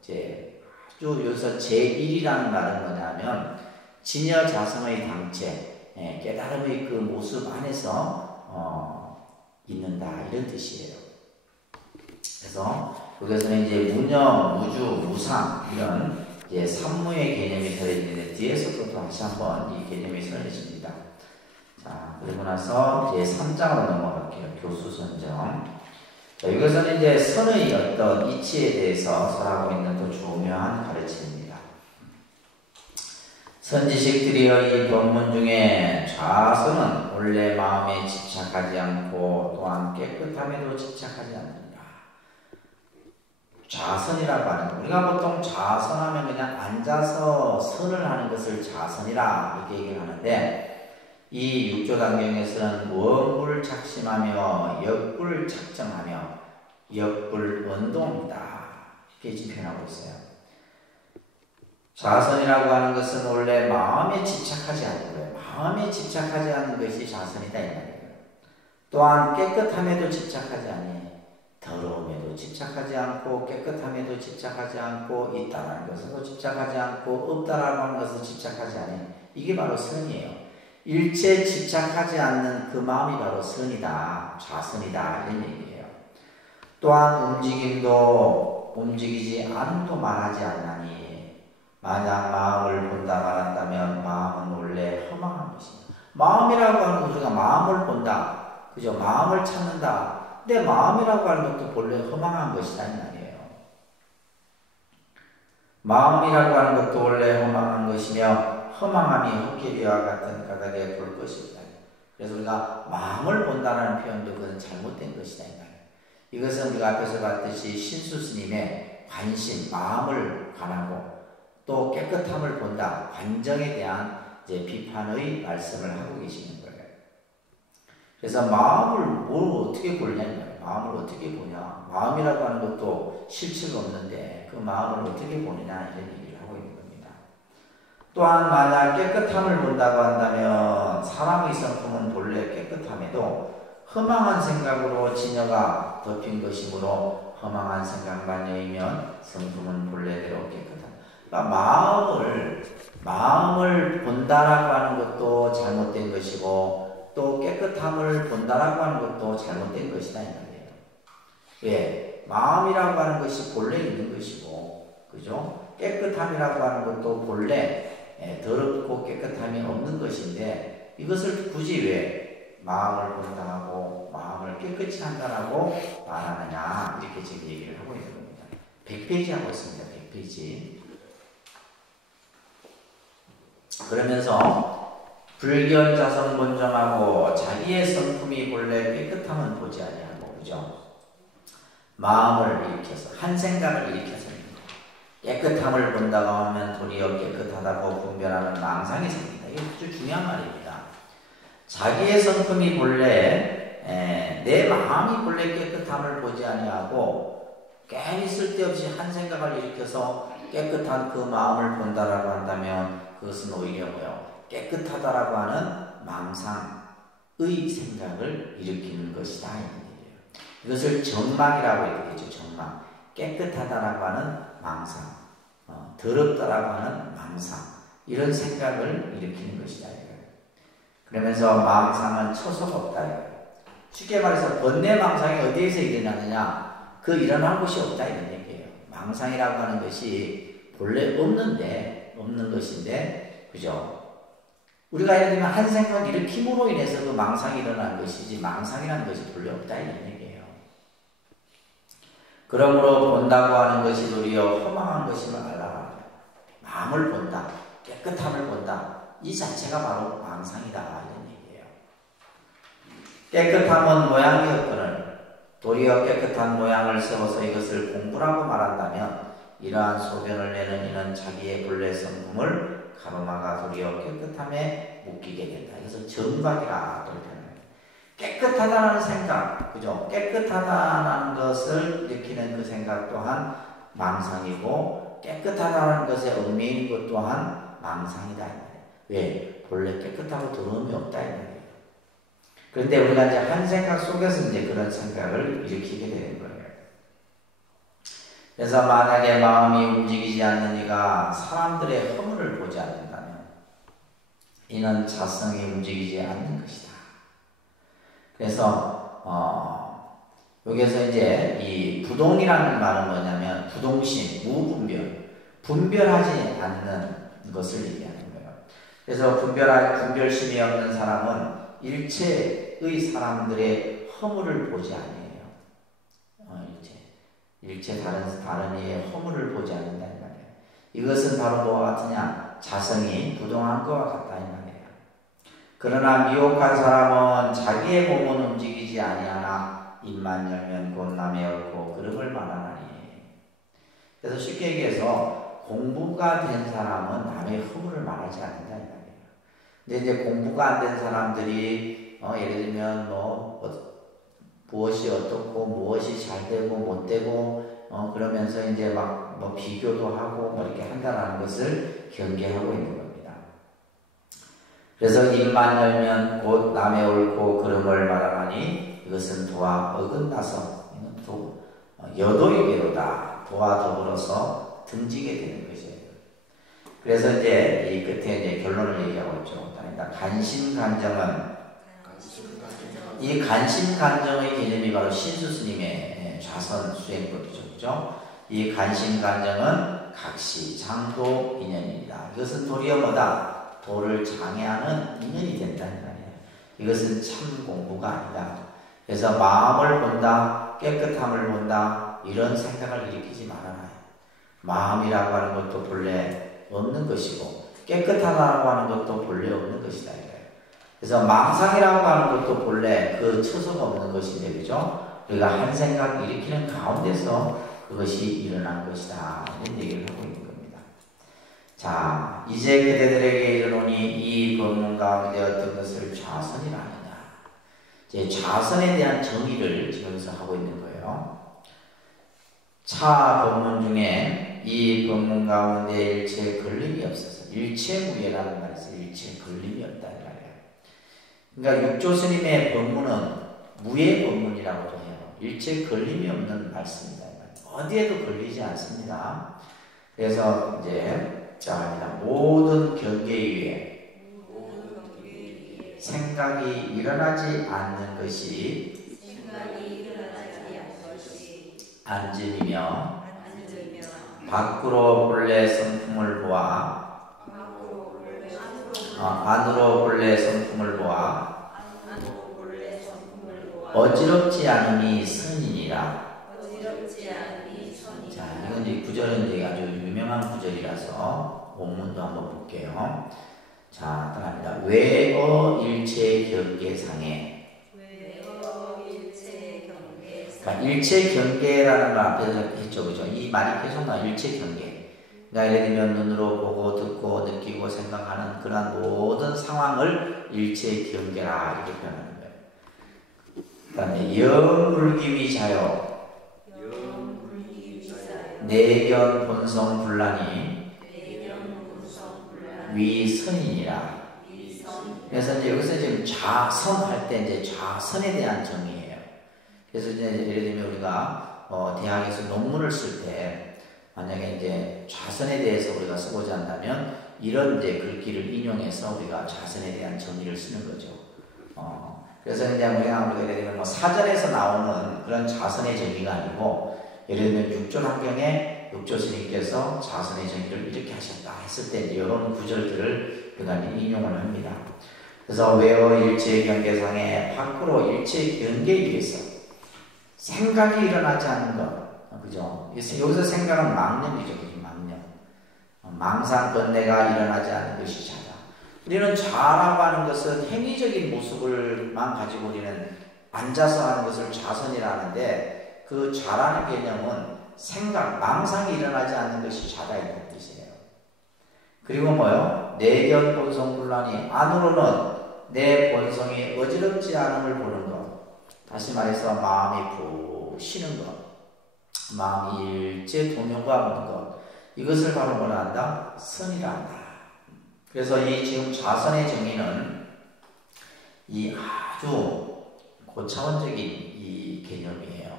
이제 아주 여기서 제1이라는 말은 뭐냐면 진여 자성의 당체, 깨달음의 그 모습 안에서 있는다 이런 뜻이에요. 그래서 여기서는 이제 무념, 무주, 무상 이런 이제 삼무의 개념이 들어있는데 뒤에서도 다시 한번 이 개념이 설해집니다. 자, 그리고 나서 이제 3장으로 넘어갈게요. 교수선정. 자, 이것은 이제 선의 어떤 이치에 대해서 설하고 있는 또 중요한 가르침입니다. 선지식들이여 이 본문 중에 좌선은 원래 마음에 집착하지 않고 또한 깨끗함에도 집착하지 않는다. 좌선이라고 하는 거. 우리가 보통 좌선하면 그냥 앉아서 선을 하는 것을 좌선이라 이렇게 얘기를 하는데 이 육조단경에서는 원불 착심하며 역불 착정하며 역불 원동이다 이렇게 지금 표현하고 있어요. 좌선이라고 하는 것은 원래 마음에 집착하지 않는 거예요. 마음에 집착하지 않는 것이 좌선이다 이 말이에요. 또한 깨끗함에도 집착하지 않니, 더러움에도 집착하지 않고 깨끗함에도 집착하지 않고 있다라는 것에도 집착하지 않고 없다라고 하는 것을 집착하지 않니, 이게 바로 선이에요. 일체 집착하지 않는 그 마음이 바로 선이다, 좌선이다 이런 얘기예요. 또한 움직임도 움직이지 않음도 말하지 않나니 만약 마음을 본다 말한다면 마음은 원래 허망한 것이다. 마음이라고 하는 것 우리가 마음을 본다. 그죠? 마음을 찾는다. 근데 마음이라고 하는 것도 본래 허망한 것이다 이 말이에요. 마음이라고 하는 것도 원래 허망한 것이며 허망함이 헛개비와 같은 까닭에 볼 것이다. 그래서 우리가 마음을 본다는 표현도 그것은 잘못된 것이다 이 말이에요. 이것은 우리가 앞에서 봤듯이 신수 스님의 관심, 마음을 관하고 또 깨끗함을 본다, 관정에 대한 이제 비판의 말씀을 하고 계시는 거예요. 그래서 마음을 뭘 어떻게 보느냐, 마음을 어떻게 보냐, 마음이라고 하는 것도 실체가 없는데 그 마음을 어떻게 보느냐 이런 얘기를 하고 있는 겁니다. 또한 만약 깨끗함을 본다고 한다면 사람의 성품은 본래 깨끗함에도 허망한 생각으로 진여가 덮인 것이므로 허망한 생각만 여이면 성품은 본래대로 깨끗하다. 그러니까 마음을 본다라고 하는 것도 잘못된 것이고 또 깨끗함을 본다라고 하는 것도 잘못된 것이다 이 말이에요. 왜? 마음이라고 하는 것이 본래 있는 것이고, 그죠? 깨끗함이라고 하는 것도 본래 더럽고 깨끗함이 없는 것인데 이것을 굳이 왜 마음을 본다고 마음을 깨끗이 한다라고 말하느냐 이렇게 지금 얘기를 하고 있는 겁니다. 100페이지 하고 있습니다. 100페이지. 그러면서 불견자성 본정하고 자기의 성품이 본래 깨끗함은 보지 아니하고, 그죠? 마음을 일으켜서 한 생각을 일으켜서 깨끗함을 본다고 하면 도리어 깨끗하다고 분별하는 망상이 생긴다. 이게 아주 중요한 말입니다. 자기의 성품이 본래 내 마음이 본래 깨끗함을 보지 아니하고 괜히 쓸데없이 한 생각을 일으켜서 깨끗한 그 마음을 본다라고 한다면 그것은 오히려 뭐요? 깨끗하다라고 하는 망상의 생각을 일으키는 것이다. 이것을 정망이라고 얘기하죠. 정망. 깨끗하다라고 하는 망상, 더럽다라고 하는 망상, 이런 생각을 일으키는 것이다. 그러면서 망상은 처소가 없다. 쉽게 말해서 번뇌망상이 어디에서 일어나느냐? 그 일어난 곳이 없다 이런 얘기예요. 망상이라고 하는 것이 본래 없는 것인데, 그죠? 우리가 예를 들면 한 생각 일으킴으로 인해서 그 망상이 일어나는 것이지 망상이라는 것이 본래 없다 이런 얘기예요. 그러므로 본다고 하는 것이 도리어 허망한 것임을 알라. 마음을 본다, 깨끗함을 본다, 이 자체가 바로 망상이다 이런 얘기예요. 깨끗함은 모양이었거늘 도리어 깨끗한 모양을 세워서 이것을 공부라고 말한다면 이러한 소견을 내는 이는 자기의 본래 성품을 가로막아 도리어 깨끗함에 묶이게 된다. 이것을 정박이라 표현합니다. 깨끗하다는 생각, 그죠? 깨끗하다는 것을 일으키는 그 생각 또한 망상이고 깨끗하다는 것에 얽매이는 것 또한 망상이다. 왜? 본래 깨끗하고 더러움이 없다. 그런데 우리가 이제 한 생각 속에서 이제 그런 생각을 일으키게 되는 거예요. 그래서 만약에 마음이 움직이지 않는 이가 사람들의 허물을 보지 않는다면 이는 자성이 움직이지 않는 것이다. 그래서 여기서 이제 이 부동이라는 말은 뭐냐면 부동심, 무분별, 분별하지 않는 것을 얘기하는 거예요. 그래서 분별심이 없는 사람은 일체의 사람들의 허물을 보지 않아요. 일체 다른 이의 허물을 보지 않는다는 말이에요. 이것은 바로 뭐와 같으냐? 자성이 부동한 것과 같다 이 말이에요. 그러나 미혹한 사람은 자기의 몸은 움직이지 아니하나 입만 열면 곧 남의 옳고 그름을 말하나니. 그래서 쉽게 얘기해서 공부가 된 사람은 남의 허물을 말하지 않는다 이 말이에요. 근데 이제 공부가 안 된 사람들이 예를 들면 무엇이 어떻고 무엇이 잘 되고 못 되고 그러면서 이제 막 비교도 하고 이렇게 한다는 것을 경계하고 있는 겁니다. 그래서 입만 열면 곧 남의 옳고 그름을 말하나니 이것은 도와 어긋나서 여도이게로다. 도와 더불어서 등지게 되는 것이에요. 그래서 이제 이 끝에 이제 결론을 얘기하고 있죠. 간심간정은 이 간심간정의 개념이 바로 신수 스님의 좌선 수행법이죠. 그죠? 이 간신간정은 각시 장도 인연입니다. 이것은 도리어 뭐다? 도를 장애하는 인연이 된다는 말이에요. 이것은 참 공부가 아니다. 그래서 마음을 본다, 깨끗함을 본다, 이런 생각을 일으키지 말아라. 마음이라고 하는 것도 본래 없는 것이고 깨끗하다고 하는 것도 본래 없는 것이다. 그래서 망상이라고 하는 것도 본래 그 처소가 없는 것인데, 그죠? 우리가 한 생각 일으키는 가운데서 그것이 일어난 것이다. 이런 얘기를 하고 있는 겁니다. 자, 이제 그대들에게 이르노니 이 법문 가운데 어떤 것을 좌선이라 하느냐. 이제 좌선에 대한 정의를 지금 여기서 하고 있는 거예요. 차 법문 중에 이 법문 가운데 일체 걸림이 없어서 일체무예라는 말이 있어요. 일체 걸림이 없다. 그러니까 육조 스님의 법문은 무예 법문이라고도 해요. 일체 걸림이 없는 말씀입니다. 어디에도 걸리지 않습니다. 그래서 이제 모든 경계 위에 생각이 일어나지 않는 것이 안전이며 밖으로 본래 성품을 보아 안으로 본래 성품을 보아 어지럽지 않음이 선이니라. 자, 이건 이제 구절은 이제 아주 유명한 구절이라서 원문도 한번 볼게요. 자, 따라합니다. 외어 일체 경계상에. 그러니까 일체 경계라는 말 앞에서 했죠, 그죠? 이 말이 계속 나 일체 경계. 그러니까 예를 들면 눈으로 보고 듣고 느끼고 생각하는 그런 모든 상황을 일체 경계라 이렇게 표현하는 거예요. 그 다음에 영불기위자요 내견 본성 분란이 위선이니라. 그래서 이제 여기서 지금 좌선할 때 이제 좌선에 대한 정의예요. 그래서 이제 예를 들면 우리가 대학에서 논문을 쓸 때 만약에 이제 좌선에 대해서 우리가 쓰고자 한다면 이런 이제 글귀를 인용해서 우리가 좌선에 대한 정의를 쓰는 거죠. 그래서 이제 우리가 예를 들면 뭐 사전에서 나오는 그런 좌선의 정의가 아니고 예를 들면 육조환경에 육조 스님께서 좌선의 정의를 이렇게 하셨다 했을 때 이제 이런 구절들을 우리가 인용을 합니다. 그래서 외어 일체 경계상에 밖으로 일체 경계 위에서 생각이 일어나지 않는 것. 그죠? 여기서 생각은 망념이죠. 망념. 망상 번뇌가 일어나지 않는 것이 자다. 우리는 자라고 하는 것은 행위적인 모습을만 가지고 우리는 앉아서 하는 것을 자선이라 하는데 그 자라는 개념은 생각, 망상이 일어나지 않는 것이 자다 이런 뜻이에요. 그리고 뭐요? 내견 본성 분란이 안으로는 내 본성이 어지럽지 않음을 보는 것. 다시 말해서 마음이 푹 쉬는 것. 마음이 일제 동요가 없는 것. 이것을 바로 뭐라 한다? 선이라 한다. 그래서 이 지금 좌선의 정의는 이 아주 고차원적인 이 개념이에요.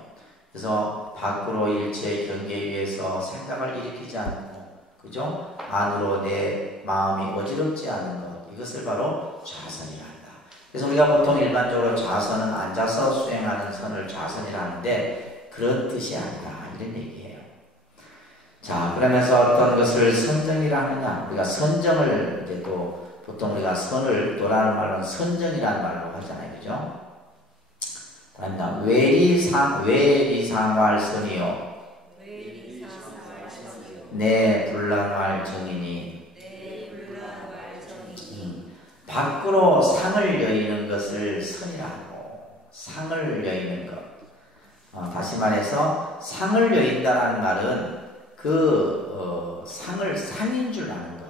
그래서 밖으로 일체 경계 위에서 생각을 일으키지 않고, 그죠? 안으로 내 마음이 어지럽지 않은 것. 이것을 바로 좌선이라 한다. 그래서 우리가 보통 일반적으로 좌선은 앉아서 수행하는 선을 좌선이라 하는데 그런 뜻이 아니다. 이런 얘기예요. 자, 그러면서 어떤 것을 선정이라 하느냐. 우리가 선정을 이제 또 보통 우리가 선을 도라는 말은 선정이라는 말로 하잖아요. 그죠? 그러니까 외리상활 선이요. 내 불랑할 정이니. 밖으로 상을 여의는 것을 선이라고. 상을 여의는 것. 다시 말해서 상을 여인다라는 말은 그 상을 상인 줄 아는 것.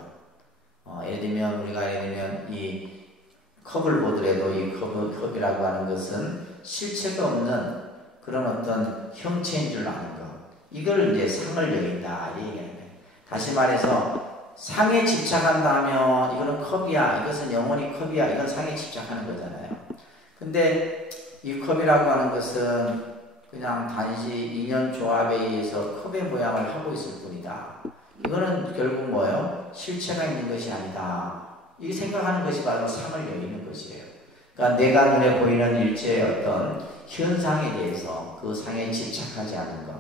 예를 들면 이 컵을 보더라도 이 컵이라고 하는 것은 실체가 없는 그런 어떤 형체인 줄 아는 것. 이걸 이제 상을 여인다 이 얘기하는 거예요. 다시 말해서 상에 집착한다면 이거는 컵이야. 이것은 영원히 컵이야. 이건 상에 집착하는 거잖아요. 근데 이 컵이라고 하는 것은 그냥 단지 인연 조합에 의해서 컵의 모양을 하고 있을 뿐이다. 이거는 결국 뭐예요? 실체가 있는 것이 아니다. 이 생각하는 것이 바로 상을 여기는 것이에요. 그러니까 내가 눈에 보이는 일체의 어떤 현상에 대해서 그 상에 집착하지 않는 것.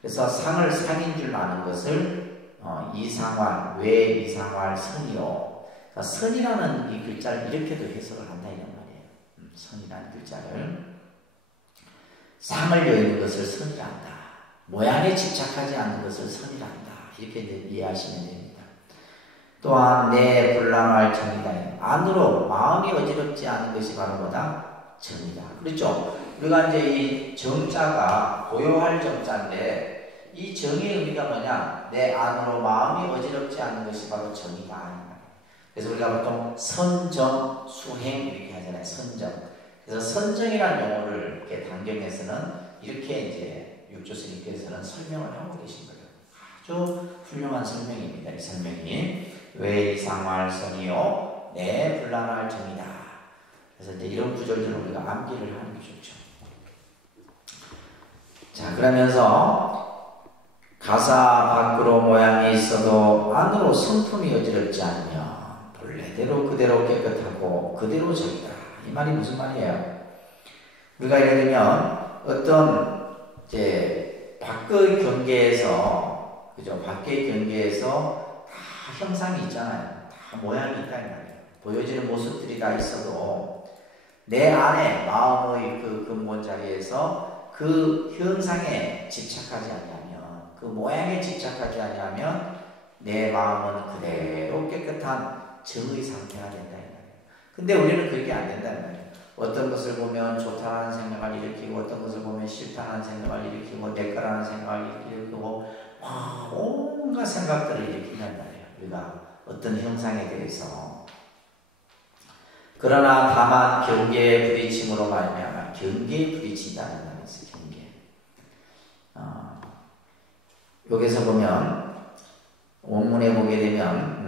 그래서 상을 상인 줄 아는 것을 이상활, 왜 이상활 선이요. 그러니까 선이라는 이 글자를 이렇게도 해석을 한다 이런 말이에요. 선이라는 글자를 상을 여는 것을 선이란다. 모양에 집착하지 않는 것을 선이란다. 이렇게 이제 이해하시면 됩니다. 또한 내 불량할 정이다. 안으로 마음이 어지럽지 않은 것이 바로 뭐다? 정이다. 그렇죠? 우리가 이제 이 정자가 고요할 정자인데 이 정의 의미가 뭐냐? 내 안으로 마음이 어지럽지 않은 것이 바로 정이다. 그래서 우리가 보통 선정, 수행 이렇게 하잖아요. 선정. 그래서 선정이라는 용어를 이렇게 단경에서는 이렇게 이제 육조 스님께서는 설명을 하고 계신 거예요. 아주 훌륭한 설명입니다. 이 설명이 왜 이상할 선이요? 내 불란할 정이다. 그래서 이제 이런 구절들을 우리가 암기를 하는 게 좋죠. 자, 그러면서 가사 밖으로 모양이 있어도 안으로 성품이 어지럽지 않으면 본래대로 그대로 깨끗하고 그대로 정이다. 이 말이 무슨 말이에요? 우리가 예를 들면 어떤 이제 밖의 경계에서 그죠? 밖의 경계에서 다 형상이 있잖아요. 다 모양이 있다는 말이에요. 보여지는 모습들이 다 있어도 내 안에 마음의 그 근본 자리에서 그 형상에 집착하지 않으면 그 모양에 집착하지 않으면 내 마음은 그대로 깨끗한 정의 상태가 된다. 근데 우리는 그렇게 안 된다는 말이에요. 어떤 것을 보면 좋다는 생각을 일으키고 어떤 것을 보면 싫다는 생각을 일으키고 내 거라는 생각을 일으키고 온갖 생각들을 일으킨단 말이에요. 우리가 어떤 형상에 대해서. 그러나 다만 경계에 부딪힘으로 말미암아 경계에 부딪힌다는 말이 있어요. 경계. 여기서 보면 원문에 보게 되면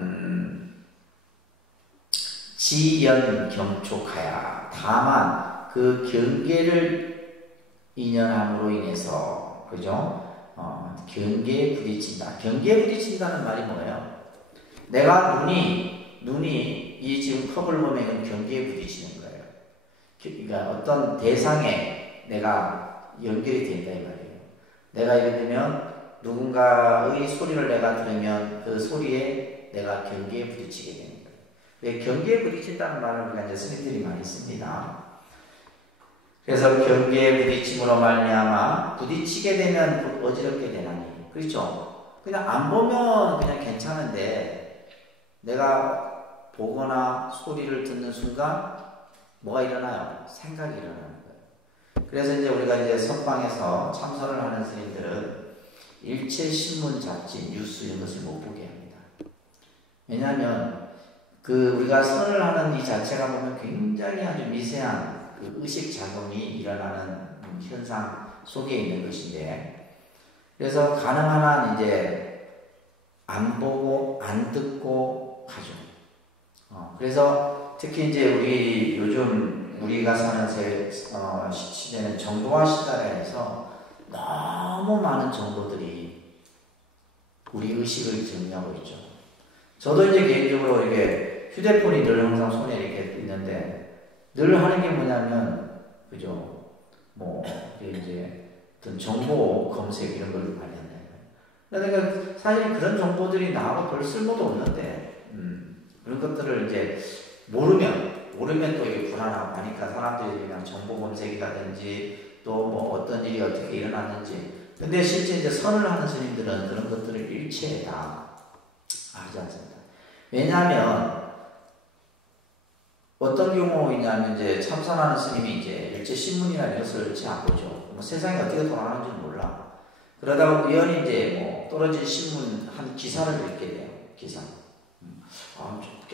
지연경촉하야. 다만 그 경계를 인연함으로 인해서 그죠? 경계에 부딪힌다. 경계에 부딪힌다는 말이 뭐예요? 내가 눈이 이 지금 컵을 보면 경계에 부딪히는 거예요. 그러니까 어떤 대상에 내가 연결이 된다 이 말이에요. 내가 예를 들면 누군가의 소리를 내가 들으면 그 소리에 내가 경계에 부딪히게 되는 거예요. 왜 경계에 부딪힌다는 말을 우리가 이제 스님들이 많이 씁니다. 그래서 경계에 부딪힘으로 말미암아 부딪히게 되면 어지럽게 되나니. 그렇죠? 그냥 안 보면 그냥 괜찮은데 내가 보거나 소리를 듣는 순간 뭐가 일어나요? 생각이 일어나는 거예요. 그래서 이제 우리가 이제 선방에서 참선을 하는 스님들은 일체 신문, 잡지, 뉴스 이런 것을 못 보게 합니다. 왜냐하면 우리가 선을 하는 이 자체가 보면 굉장히 아주 미세한 그 의식 작용이 일어나는 현상 속에 있는 것인데, 그래서 가능한 한 이제 안 보고 안 듣고 가죠. 그래서 특히 이제 우리 요즘 우리가 사는 시대는 정보화 시대에서 너무 많은 정보들이 우리 의식을 정리하고 있죠. 저도 이제 개인적으로 이게 휴대폰이 늘 항상 손에 이렇게 있는데 늘 하는 게 뭐냐면 그죠? 이제 어떤 정보 검색 이런 걸 많이 한다. 그러니까 사실 그런 정보들이 나하고 별 쓸모도 없는데 그런 것들을 이제 모르면 또 이게 불안하고 하니까 사람들이 그냥 정보 검색이라든지 또 뭐 어떤 일이 어떻게 일어났는지. 근데 실제 이제 선을 하는 스님들은 그런 것들을 일체에 다 하지 않습니다. 왜냐하면 어떤 경우이냐면 이제 참선하는 스님이 이제 일체 신문이나 이런 것을 일체 안 보죠. 뭐 세상이 어떻게 돌아가는지 몰라. 그러다가 우연히 이제 떨어진 신문 한 기사를 읽게 돼요. 기사.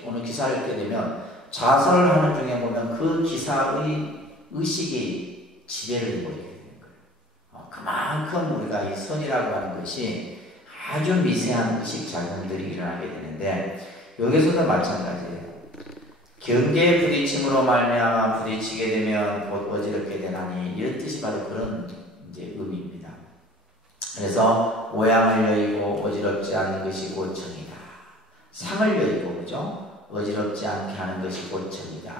어느 기사를 읽게 되면 자선을 하는 중에 보면 그 기사의 의식이 지배를 해버리게 되는 거예요. 그만큼 우리가 이 선이라고 하는 것이 아주 미세한 의식 작용들이 일어나게 되는데 여기서도 마찬가지예요. 경계에 부딪힘으로 말미암아 부딪히게 되면 곧 어지럽게 되나니 이런 뜻이 바로 그런 이제 의미입니다. 그래서 모양을 여의고 어지럽지 않는 것이 곧 정이다. 상을 여의고 그죠? 어지럽지 않게 하는 것이 곧 정이다.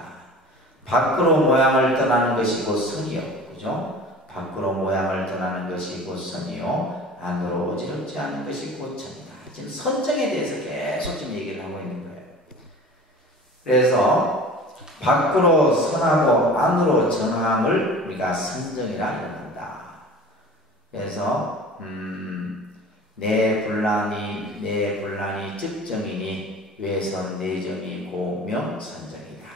밖으로 모양을 떠나는 것이 곧 선이요. 그죠? 밖으로 모양을 떠나는 것이 곧 선이요. 안으로 어지럽지 않은 것이 곧 천이다. 지금 선정에 대해서 계속 지금 얘기를 하고 있는 거예요. 그래서 밖으로 선하고 안으로 정함을 우리가 선정이라 이른다. 그래서 내 분란이 즉정이니 외선 내정이 고명 선정이다.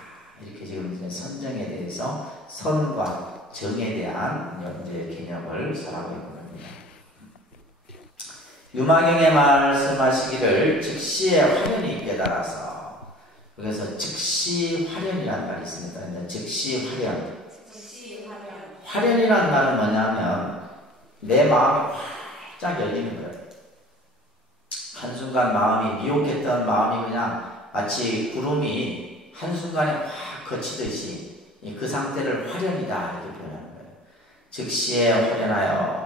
이렇게 지금 이제 선정에 대해서 선과 정에 대한 이제 개념을 설하고 있는 겁니다. 유마경에 말씀하시기를 즉시의 화련이 깨달아서, 여기서 즉시 화련이라는 말이 있습니다. 즉시 화련. 화련이라는 말은 뭐냐면 내 마음이 활짝 열리는 거예요. 한순간 마음이 미혹했던 마음이 그냥 마치 구름이 한순간에 확 거치듯이 그 상태를 화련이다 이렇게 표현하는 거예요. 즉시에 화련하여,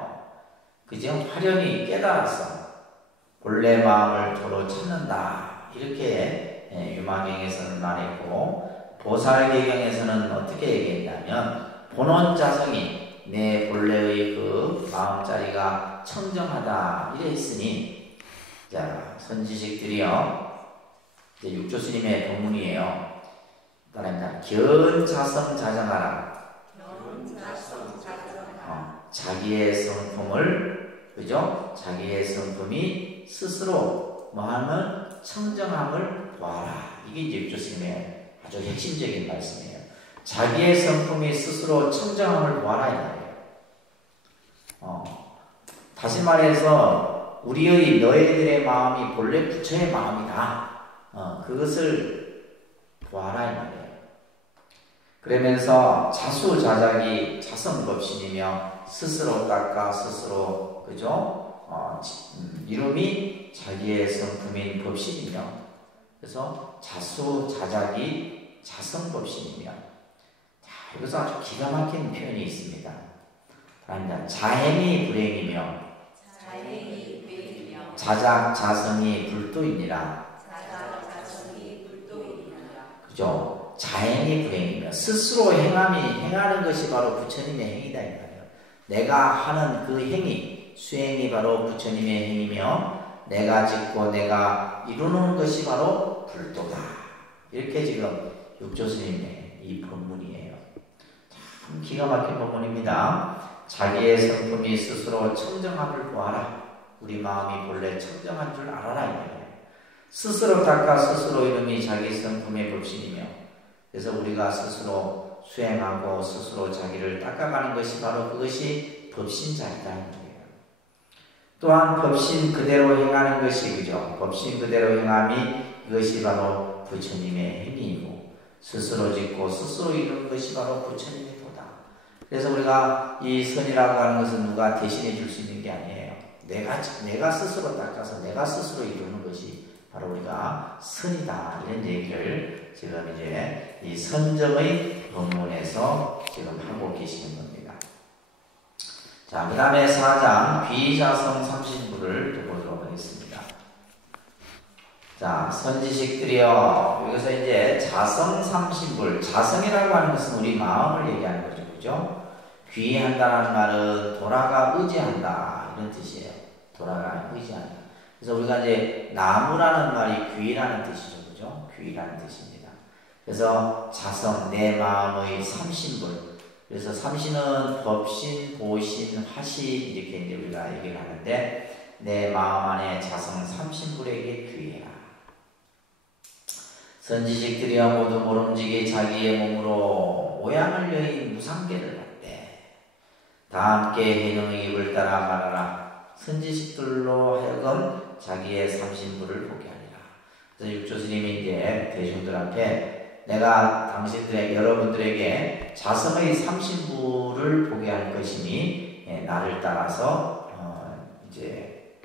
그죠? 화련이 깨달았어. 본래 마음을 도로 찾는다. 이렇게 유마경에서는 말했고, 보살계경에서는 어떻게 얘기했냐면 본원자성이 내 본래의 그 마음자리가 청정하다 이래 했으니, 자, 선지식들이요, 이제 육조스님의 법문이에요. 따라합니다. 견자성 자정하라. 자기의 성품을, 그죠? 자기의 성품이 스스로 뭐하면 청정함을 보아라. 이게 이제 육조스님의 아주 핵심적인 말씀이에요. 자기의 성품이 스스로 청정함을 보아라 이 말이에요. 다시 말해서 우리의 너희들의 마음이 본래 부처의 마음이다. 그것을 보아라 이 말이에요. 그러면서 자수자작이 자성법신이며 스스로 닦아 스스로, 그죠? 이름이 자기의 성품인 법신이며, 그래서 자수자작이 자성법신이며, 자, 여기서 아주 기가 막힌 표현이 있습니다. 자행이 불행이며 자작자성이 불도이니라. 그죠? 자행이 불행이며, 스스로 행하는 것이 바로 부처님의 행위다 이 말이에요. 내가 하는 그 행위, 수행이 바로 부처님의 행위며, 내가 짓고 내가 이루는 것이 바로 불도다. 이렇게 지금 육조스님의 이 법문이에요. 참 기가 막힌 법문입니다. 자기의 성품이 스스로 청정함을 보아라. 우리 마음이 본래 청정한 줄 알아라 이 말이에요. 스스로 닦아 스스로 이름이 자기 성품의 법신이며, 그래서 우리가 스스로 수행하고 스스로 자기를 닦아가는 것이 바로 그것이 법신자이다. 또한 법신 그대로 행하는 것이, 그죠? 법신 그대로 행함이 이것이 바로 부처님의 행위이고, 스스로 짓고 스스로 이루는 것이 바로 부처님의 도다. 그래서 우리가 이 선이라고 하는 것은 누가 대신해 줄 수 있는 게 아니에요. 내가 스스로 닦아서 내가 스스로 이루는 것이 바로 우리가 선이다. 이런 얘기를 지금 이제 이 선정의 법문에서 지금 하고 계시는 겁니다. 자, 그 다음에 4장 비자성 삼신부를 또 보도록 하겠습니다. 자, 선지식들이요, 여기서 이제 자성 삼신불, 자성이라고 하는 것은 우리 마음을 얘기하는 거죠. 그죠? 귀한다라는 말은 돌아가 의지한다 이런 뜻이에요. 돌아가 의지한다. 그래서 우리가 이제 나무라는 말이 귀라는 뜻이죠. 그죠? 귀라는 뜻입니다. 그래서 자성, 내 마음의 삼신불. 그래서 삼신은 법신, 보신, 화신 이렇게 이제 우리가 얘기를 하는데, 내 마음 안에 자성 삼신불에게 귀해라. 선지식들이야 모두 모름지기 자기의 몸으로 오양을 여인 무상계를 받되 다 함께 해능의 입을 따라 말하라. 선지식들로 하여금 자기의 삼신부를 보게 하리라. 그래서 육조스님이 이제 대중들한테 내가 당신들에게, 여러분들에게 자성의 삼신부를 보게 할 것이니 나를 따라서 이제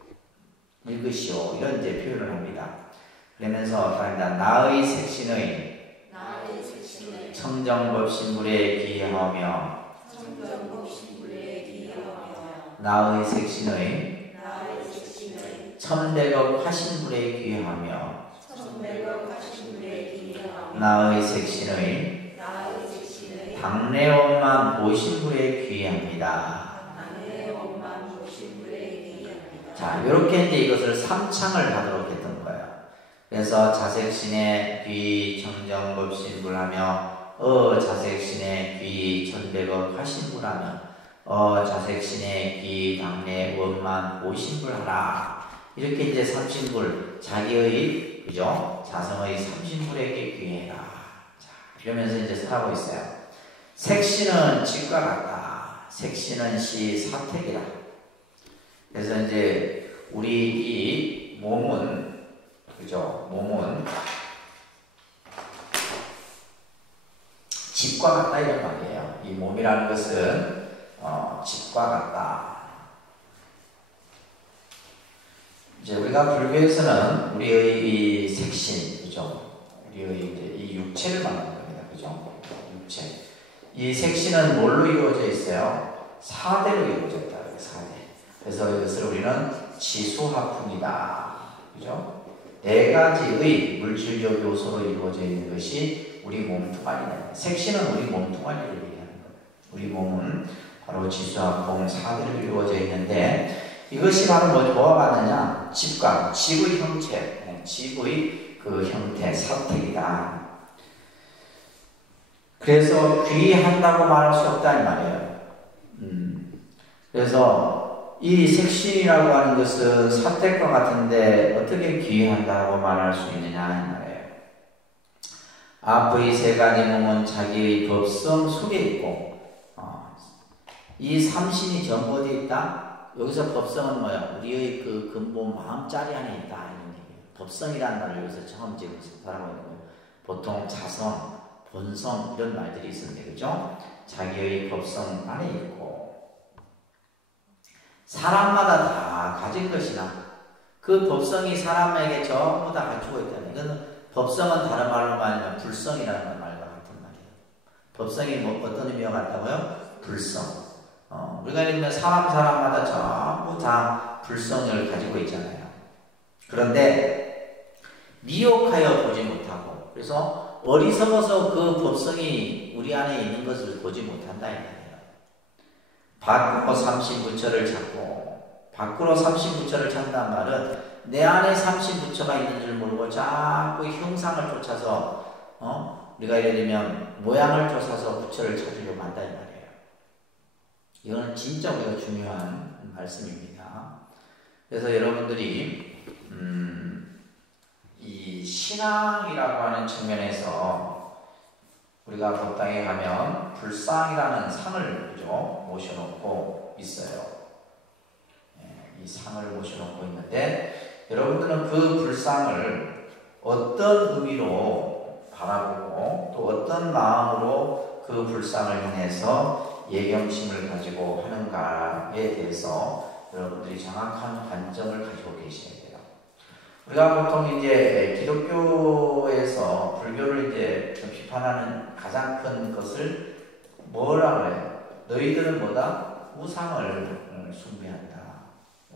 읽으시오. 이런 이제 표현을 합니다. 그러면서 나의 색신의 청정법신불에 기하며 나의 색신의 천백억 화신불에 기하며 나의 색신의 당례원만 보신불에 귀합니다. 자, 요렇게 이제 이것을 삼창을 하도록 했던 거예요. 그래서 자색신의 귀 청정법신불하며 자색신의 귀 천백억 화신불하며 자색신의 귀 당내 원만 오신불하라. 이렇게 이제 삼신불, 자기의 그죠? 자성의 삼신불에게 귀해라. 자, 이러면서 이제 살아가고 있어요. 색신은 집과 같다. 색신은 시 사택이다. 그래서 이제 우리 이 몸은 그죠? 몸은 집과 같다 이런 말이에요. 이 몸이라는 것은 집과 같다. 이제 우리가 불교에서는 우리의 이 색신, 그죠? 우리의 이제 이 육체를 말하는 겁니다. 그죠? 육체. 이 색신은 뭘로 이루어져 있어요? 사대로 이루어져 있다. 사대. 그래서 이것을 우리는 지수화풍이다. 그죠? 네 가지의 물질적 요소로 이루어져 있는 것이 우리 몸뚱아리다. 색신은 우리 몸뚱아리를 얘기하는 거예요. 우리 몸은 바로 지수화풍 사대로 이루어져 있는데 이것이 바로 뭐와 같느냐? 집과, 집의 형체, 집의 그 형태, 사택이다. 그래서 귀한다고 말할 수 없다 이 말이에요. 그래서 이 색신이라고 하는 것은 사택과 같은데 어떻게 귀한다고 말할 수 있느냐 이 말이에요. 앞의 세 가지 몸은 자기의 법성 속에 있고 이 삼신이 전부 어디 있다? 여기서 법성은 뭐야? 우리의 그 근본 마음자리 안에 있다 이런 얘기예요. 법성이라는 말을 여기서 처음 지금 사용하고 있는 거예요. 보통 자성, 본성 이런 말들이 있었는데 그죠? 자기의 법성 안에 있고 사람마다 다 가진 것이나 그 법성이 사람에게 전부 다 갖추고 있다는 이거는 법성은 다른 말로 말하면 불성이라는 말과 같은 말이에요. 법성이 뭐 어떤 의미가 같다고요? 불성. 우리가 예를 들면 사람마다 전부 다 불성을 가지고 있잖아요. 그런데 미혹하여 보지 못하고 그래서 어리석어서 그 법성이 우리 안에 있는 것을 보지 못한다 이 말이에요. 밖으로 삼신부처를 찾고 밖으로 삼신부처를 찾는다는 말은 내 안에 삼신부처가 있는 줄 모르고 자꾸 형상을 쫓아서 우리가 예를 들면 모양을 쫓아서 부처를 찾으려고 한다 이 말이에요. 이거는 진짜 우리가 중요한 말씀입니다. 그래서 여러분들이 이 신앙이라고 하는 측면에서 우리가 법당에 가면 불상이라는 상을 그죠? 모셔놓고 있어요. 이 상을 모셔놓고 있는데 여러분들은 그 불상을 어떤 의미로 바라보고 또 어떤 마음으로 그 불상을 향해서 예경심을 가지고 하는가에 대해서 여러분들이 정확한 관점을 가지고 계셔야 돼요. 우리가 보통 이제 기독교에서 불교를 이제 비판하는 가장 큰 것을 뭐라고 해요? 너희들은 뭐다? 우상을 숭배한다.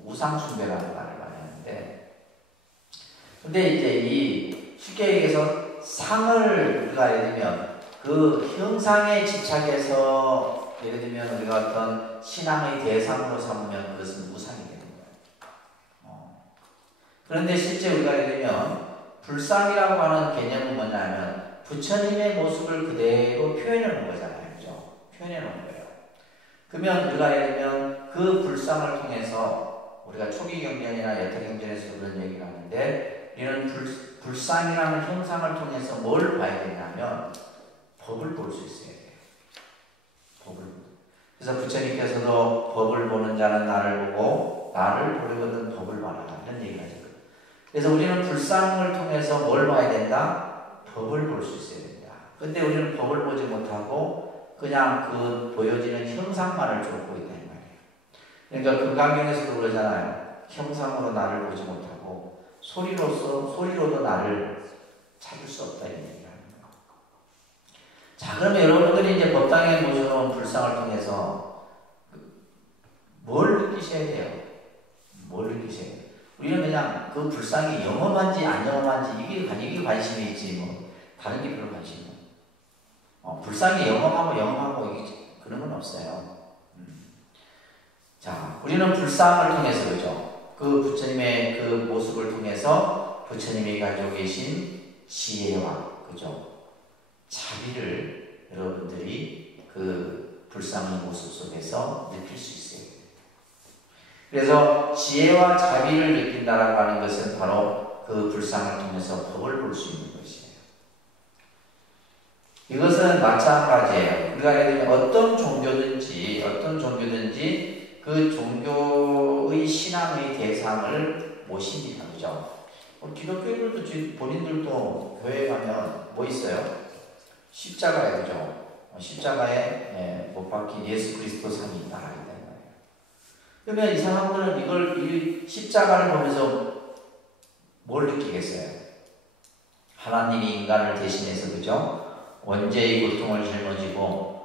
우상 숭배라는 말을 많이 하는데, 근데 이제 이 쉽게 얘기해서 상을 우리가 예를 들면 그 형상에 집착해서 예를 들면 우리가 어떤 신앙의 대상으로 삼으면 그것은 우상이 되는 거예요. 그런데 실제 우리가 예를 들면 불상이라고 하는 개념은 뭐냐면 부처님의 모습을 그대로 표현해 놓은 거잖아요. 그죠? 표현해 놓은 거예요. 그러면 우리가 예를 들면 그 불상을 통해서 우리가 초기 경전이나 여타 경전에서 그런 얘기를 하는데 이런 불상이라는 형상을 통해서 뭘 봐야 되냐면 법을 볼 수 있어야 돼요. 법을. 그래서 부처님께서도 법을 보는 자는 나를 보고 나를 보려거든 법을 봐라 이런 얘기를 하죠. 그래서 우리는 불상을 통해서 뭘 봐야 된다? 법을 볼 수 있어야 된다. 근데 우리는 법을 보지 못하고 그냥 그 보여지는 형상만을 쫓고 있다 이 말이에요. 그러니까 금강경에서도 그러잖아요. 형상으로 나를 보지 못하고 소리로도 나를 찾을 수 없다 이 얘기를 하는 거예요. 자, 그러면 여러분들이 이제 법당에 모셔놓은 불상을 통해서 뭘 느끼셔야 돼요? 뭘 느끼셔야 돼요? 우리는 그냥 그 불상이 영험한지 안 영험한지 이게 관심이 있지 뭐 다른 게 별로 관심이 없어요. 불상이 영험하고 그런 건 없어요. 자, 우리는 불상을 통해서 그죠? 그 부처님의 그 모습을 통해서 부처님이 가지고 계신 지혜와 그죠? 자비를 여러분들이 그 불상의 모습 속에서 느낄 수 있어요. 그래서 지혜와 자비를 느낀다라고 하는 것은 바로 그 불상을 통해서 법을 볼 수 있는 것이에요. 이것은 마찬가지예요. 우리가 예를 들면 어떤 종교든지 그 종교의 신앙의 대상을 모십니다. 그죠? 기독교인들도 본인들도 교회 가면 뭐 있어요? 십자가에 그죠? 십자가에 못 박힌 예수 그리스도 상이 있다. 그러면 이 사람들은 이 십자가를 보면서 뭘 느끼겠어요? 하나님이 인간을 대신해서 그죠? 원죄의 고통을 짊어지고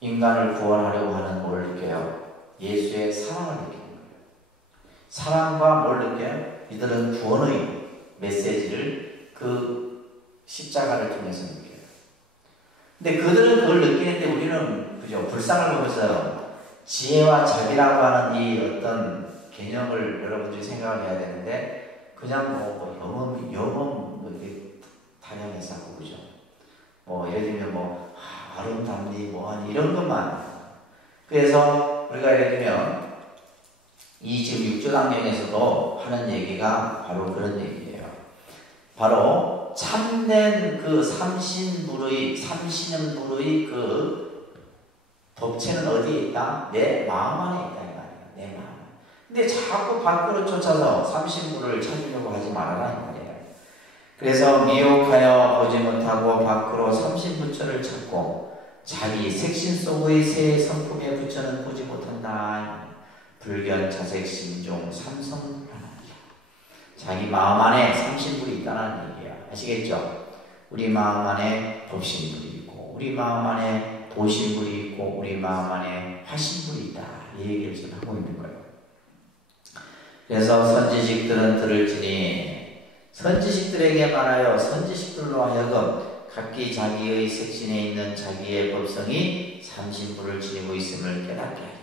인간을 구원하려고 하는 뭘 느껴요? 예수의 사랑을 느끼는 거예요. 사랑과 뭘 느껴요? 이들은 구원의 메시지를 그 십자가를 통해서 느껴요. 근데 그들은 그걸 느끼는데 우리는 그죠? 불쌍을 보면서 지혜와 자비라고 하는 이 어떤 개념을 여러분들이 생각을 해야 되는데 그냥 영험 이렇게 단연해서 하고 그죠? 예를 들면 아름답니 뭐하니 이런 것만. 그래서 우리가 예를 들면 이 지금 6조 당론에서도 하는 얘기가 바로 그런 얘기예요. 바로 참된 그 삼신불의 그 법체는 어디에 있다? 내 마음 안에 있다 이 말이에요. 내 마음. 근데 자꾸 밖으로 쫓아서 삼신불을 찾으려고 하지 말아라 이 말이에요. 그래서 미혹하여 보지 못하고 밖으로 삼신부처를 찾고 자기 색신 속의 새 성품의 부처는 보지 못한다. 불견 자색 신종 삼성불안하리라. 자기 마음 안에 삼신불이 있다는 얘기야. 아시겠죠? 우리 마음 안에 법신불이 있고 우리 마음 안에 도신불이 있고 우리 마음 안에 화신불이 있다. 이 얘기를 지금 하고 있는 거예요. 그래서 선지식들은 들을지니 선지식들에게 말하여 선지식들로 하여금 각기 자기의 색신에 있는 자기의 법성이 삼신불을 지니고 있음을 깨닫게 하리라.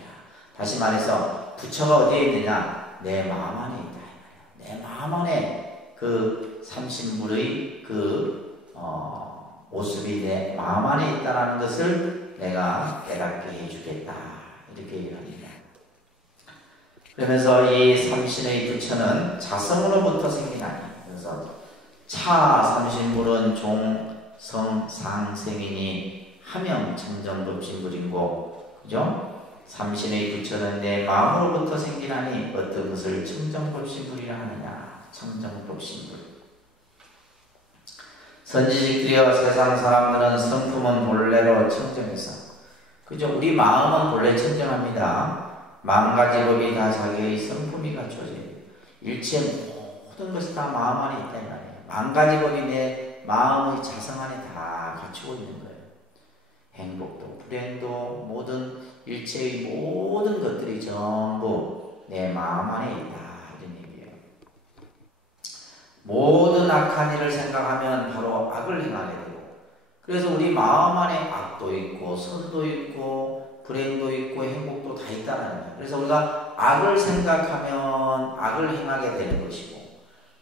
다시 말해서 부처가 어디에 있느냐? 내 마음 안에 있다. 내 마음 안에 그 삼신불의 그 모습이 내 마음 안에 있다는 것을 내가 깨닫게 해주겠다. 이렇게 얘기합니다. 그러면서 이 삼신의 부처는 자성으로부터 생기나니. 그래서 차 삼신불은 종, 성, 상, 생이니 하명 청정법신불이고 그죠? 삼신의 부처는 내 마음으로부터 생기나니 어떤 것을 청정법신불이라 하느냐? 청정법신불. 선지식들이여 세상 사람들은 성품은 본래로 청정해서 그죠? 우리 마음은 본래 청정합니다. 마음가지 법이 다 자기의 성품이 갖춰져요. 일체 모든 것이 다 마음 안에 있다 이 말이에요. 마음가지 법이 내 마음의 자성 안에 다 갖추고 있는 거예요. 행복도 불행도 모든 일체의 모든 것들이 전부 내 마음 안에 있다 이런 얘기예요. 모든 악한 일을 생각하면 바로 악을 행하게 되고 그래서 우리 마음 안에 악도 있고 선도 있고 불행도 있고 행복도 다 있다는 거예요. 그래서 우리가 악을 생각하면 악을 행하게 되는 것이고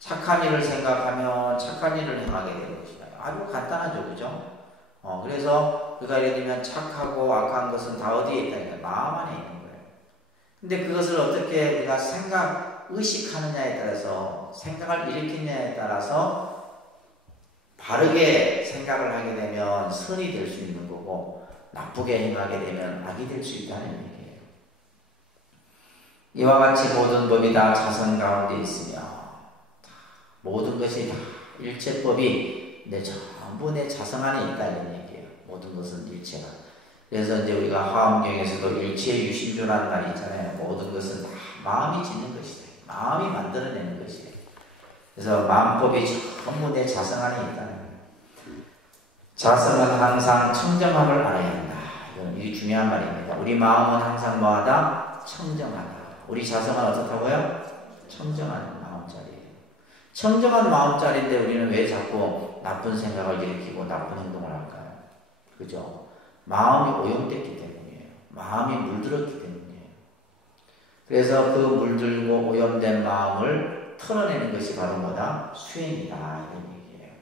착한 일을 생각하면 착한 일을 행하게 되는 것이다. 아주 간단하죠. 그죠? 그래서 우리가 예를 들면 착하고 악한 것은 다 어디에 있다? 마음 안에 있는 거예요. 근데 그것을 어떻게 우리가 의식하느냐에 따라서 생각을 일으키느냐에 따라서 바르게 생각을 하게 되면 선이 될 수 있는 거고 나쁘게 행하게 되면 악이 될 수 있다는 얘기예요. 이와 같이 모든 법이 다 자성 가운데 있으며 모든 것이 다 일체법이 전부 내 자성 안에 있다 이런 얘기예요. 모든 것은 일체가. 그래서 이제 우리가 화엄경에서도 일체 유심조라는 말이 있잖아요. 모든 것은 다 마음이 짓는 것이다. 마음이 만들어내는 것이에요. 그래서 마음법이 전부 내 자성 안에 있다는 거예요. 자성은 항상 청정함을 알아야 한다. 이게 중요한 말입니다. 우리 마음은 항상 뭐하다? 청정하다. 우리 자성은 어떻다고요? 청정한 마음자리예요. 청정한 마음자리인데 우리는 왜 자꾸 나쁜 생각을 일으키고 나쁜 행동을 할까요? 그죠? 마음이 오염됐기 때문이에요. 마음이 물들었기 때문이에요. 그래서 그 물들고 오염된 마음을 털어내는 것이 바로 뭐다? 수행이다. 이런 얘기예요.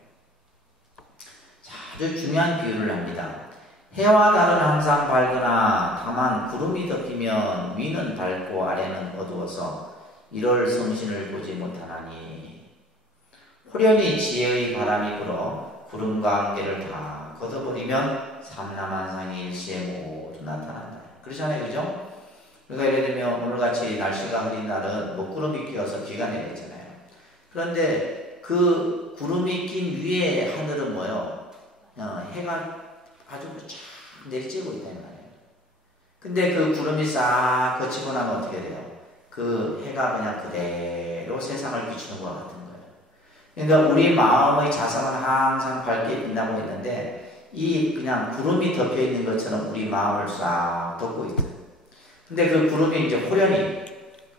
자, 아주 중요한 비유를 합니다. 해와 달은 항상 밝으나 다만 구름이 덮이면 위는 밝고 아래는 어두워서 이럴 성신을 보지 못하나니 호련히 지혜의 바람이 불어 구름과 안개를 다 걷어버리면 삼라만상이 일시에 모두 나타난다. 그렇잖아요, 그죠? 그러니까 예를 들면 오늘같이 날씨가 흐린 날은 먹구름이 끼어서 비가 내리잖아요. 그런데 그 구름이 낀 위에 하늘은 뭐요? 해가 아주 쫙 내리쬐고 있다는 말이에요. 근데 그 구름이 싹 거치고 나면 어떻게 돼요? 그 해가 그냥 그대로 세상을 비추는 것 같은 거예요. 그러니까 우리 마음의 자성은 항상 밝게 빛나고 있는데 이 그냥 구름이 덮여 있는 것처럼 우리 마음을 싹 덮고 있어요. 근데 그 구름이 이제 호련히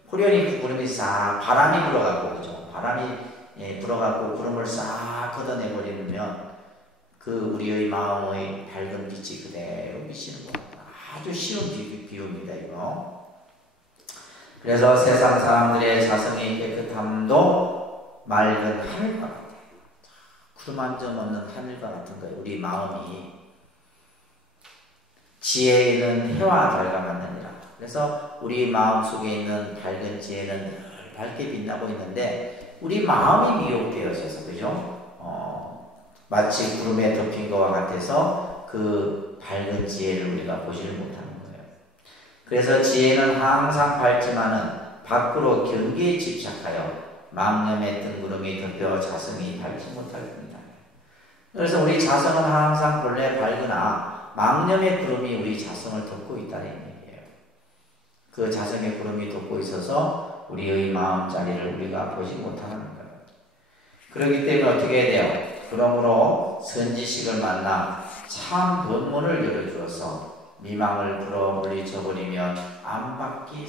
그 구름이 싹 바람이 불어갖고, 그죠? 바람이 불어갖고 구름을 싹 걷어내버리면 그 우리의 마음의 밝은 빛이 그대로 비치는 겁니다. 아주 쉬운 비유입니다, 이거. 그래서 세상 사람들의 자성의 깨끗함도 맑은 하늘과 같아요. 구름 한 점 없는 하늘과 같은 거예요. 우리 마음이. 지혜는 해와 달과 같느니라. 그래서 우리 마음 속에 있는 밝은 지혜는 밝게 빛나고 있는데 우리 마음이 미혹되어져서, 그죠? 마치 구름에 덮인 것과 같아서 그 밝은 지혜를 우리가 보지를 못하는 거예요. 그래서 지혜는 항상 밝지만은 밖으로 경계에 집착하여 망념의 뜬구름이 덮여 자성이 밝지 못할 뿐이다. 그래서 우리 자성은 항상 본래 밝으나 망념의 구름이 우리 자성을 덮고 있다는 얘기예요. 그 자성의 구름이 덮고 있어서 우리의 마음자리를 우리가 보지 못하는 거예요. 그렇기 때문에 어떻게 해야 돼요? 그러므로 선지식을 만나 참 법문을 열어주어서 미망을 불어 물리쳐버리면 안팎이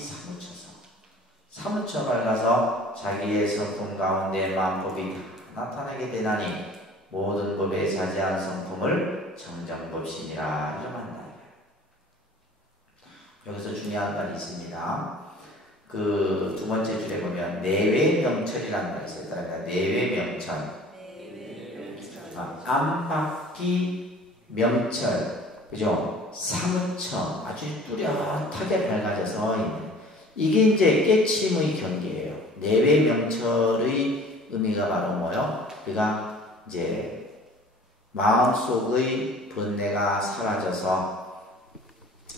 사무쳐 밝아서 자기의 성품 가운데 만법이 나타나게 되나니 모든 법에 차지한 성품을 정정법신이라 이름한다. 여기서 중요한 말이 있습니다. 그 두 번째 줄에 보면 내외명철이라는 말이 있어요. 그러니까 내외명철. 안팎이 명철, 그죠? 사무쳐 아주 뚜렷하게 밝아져서 있는. 이게 이제 깨침의 경계예요. 내외명철의 의미가 바로 뭐요? 우리가 이제 마음속의 번뇌가 사라져서,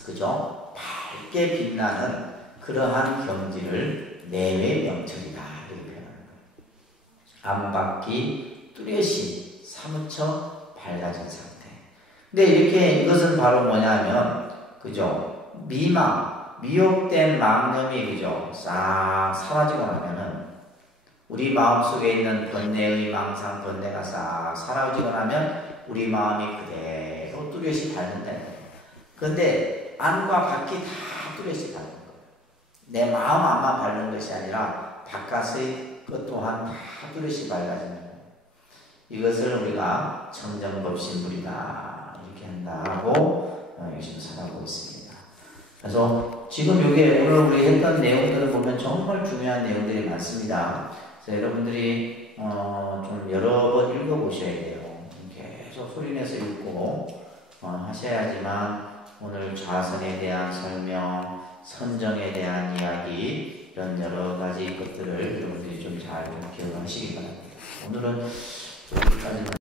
그죠? 밝게 빛나는 그러한 경지를 내외명철이다 이렇게 표현하는 거예요. 안팎이 뚜렷이 사무쳐 밝아진 상태. 근데 이렇게 이것은 바로 뭐냐면, 그죠? 미혹된 망념이, 그죠? 싹 사라지고 나면은 우리 마음속에 있는 번뇌의 망상, 번뇌가 싹 사라지고 나면 우리 마음이 그대로 뚜렷이 밝는다. 그런데 안과 밖이 다 뚜렷이 밝는 거예요. 내 마음 안만 밝는 것이 아니라 바깥의 것 또한 다 뚜렷이 밝아지는 거예요. 이것을 우리가 청정법신불이다 이렇게 한다고 열심히 살아가고 있습니다. 그래서 지금 이게 오늘 우리 했던 내용들을 보면 정말 중요한 내용들이 많습니다. 그래서 여러분들이 좀 여러 번 읽어보셔야 돼요. 계속 소리내서 읽고 하셔야지만 오늘 자선에 대한 설명, 선정에 대한 이야기 이런 여러 가지 것들을 여러분들이 좀 잘 기억하시기 바랍니다. 오늘은 여기까지만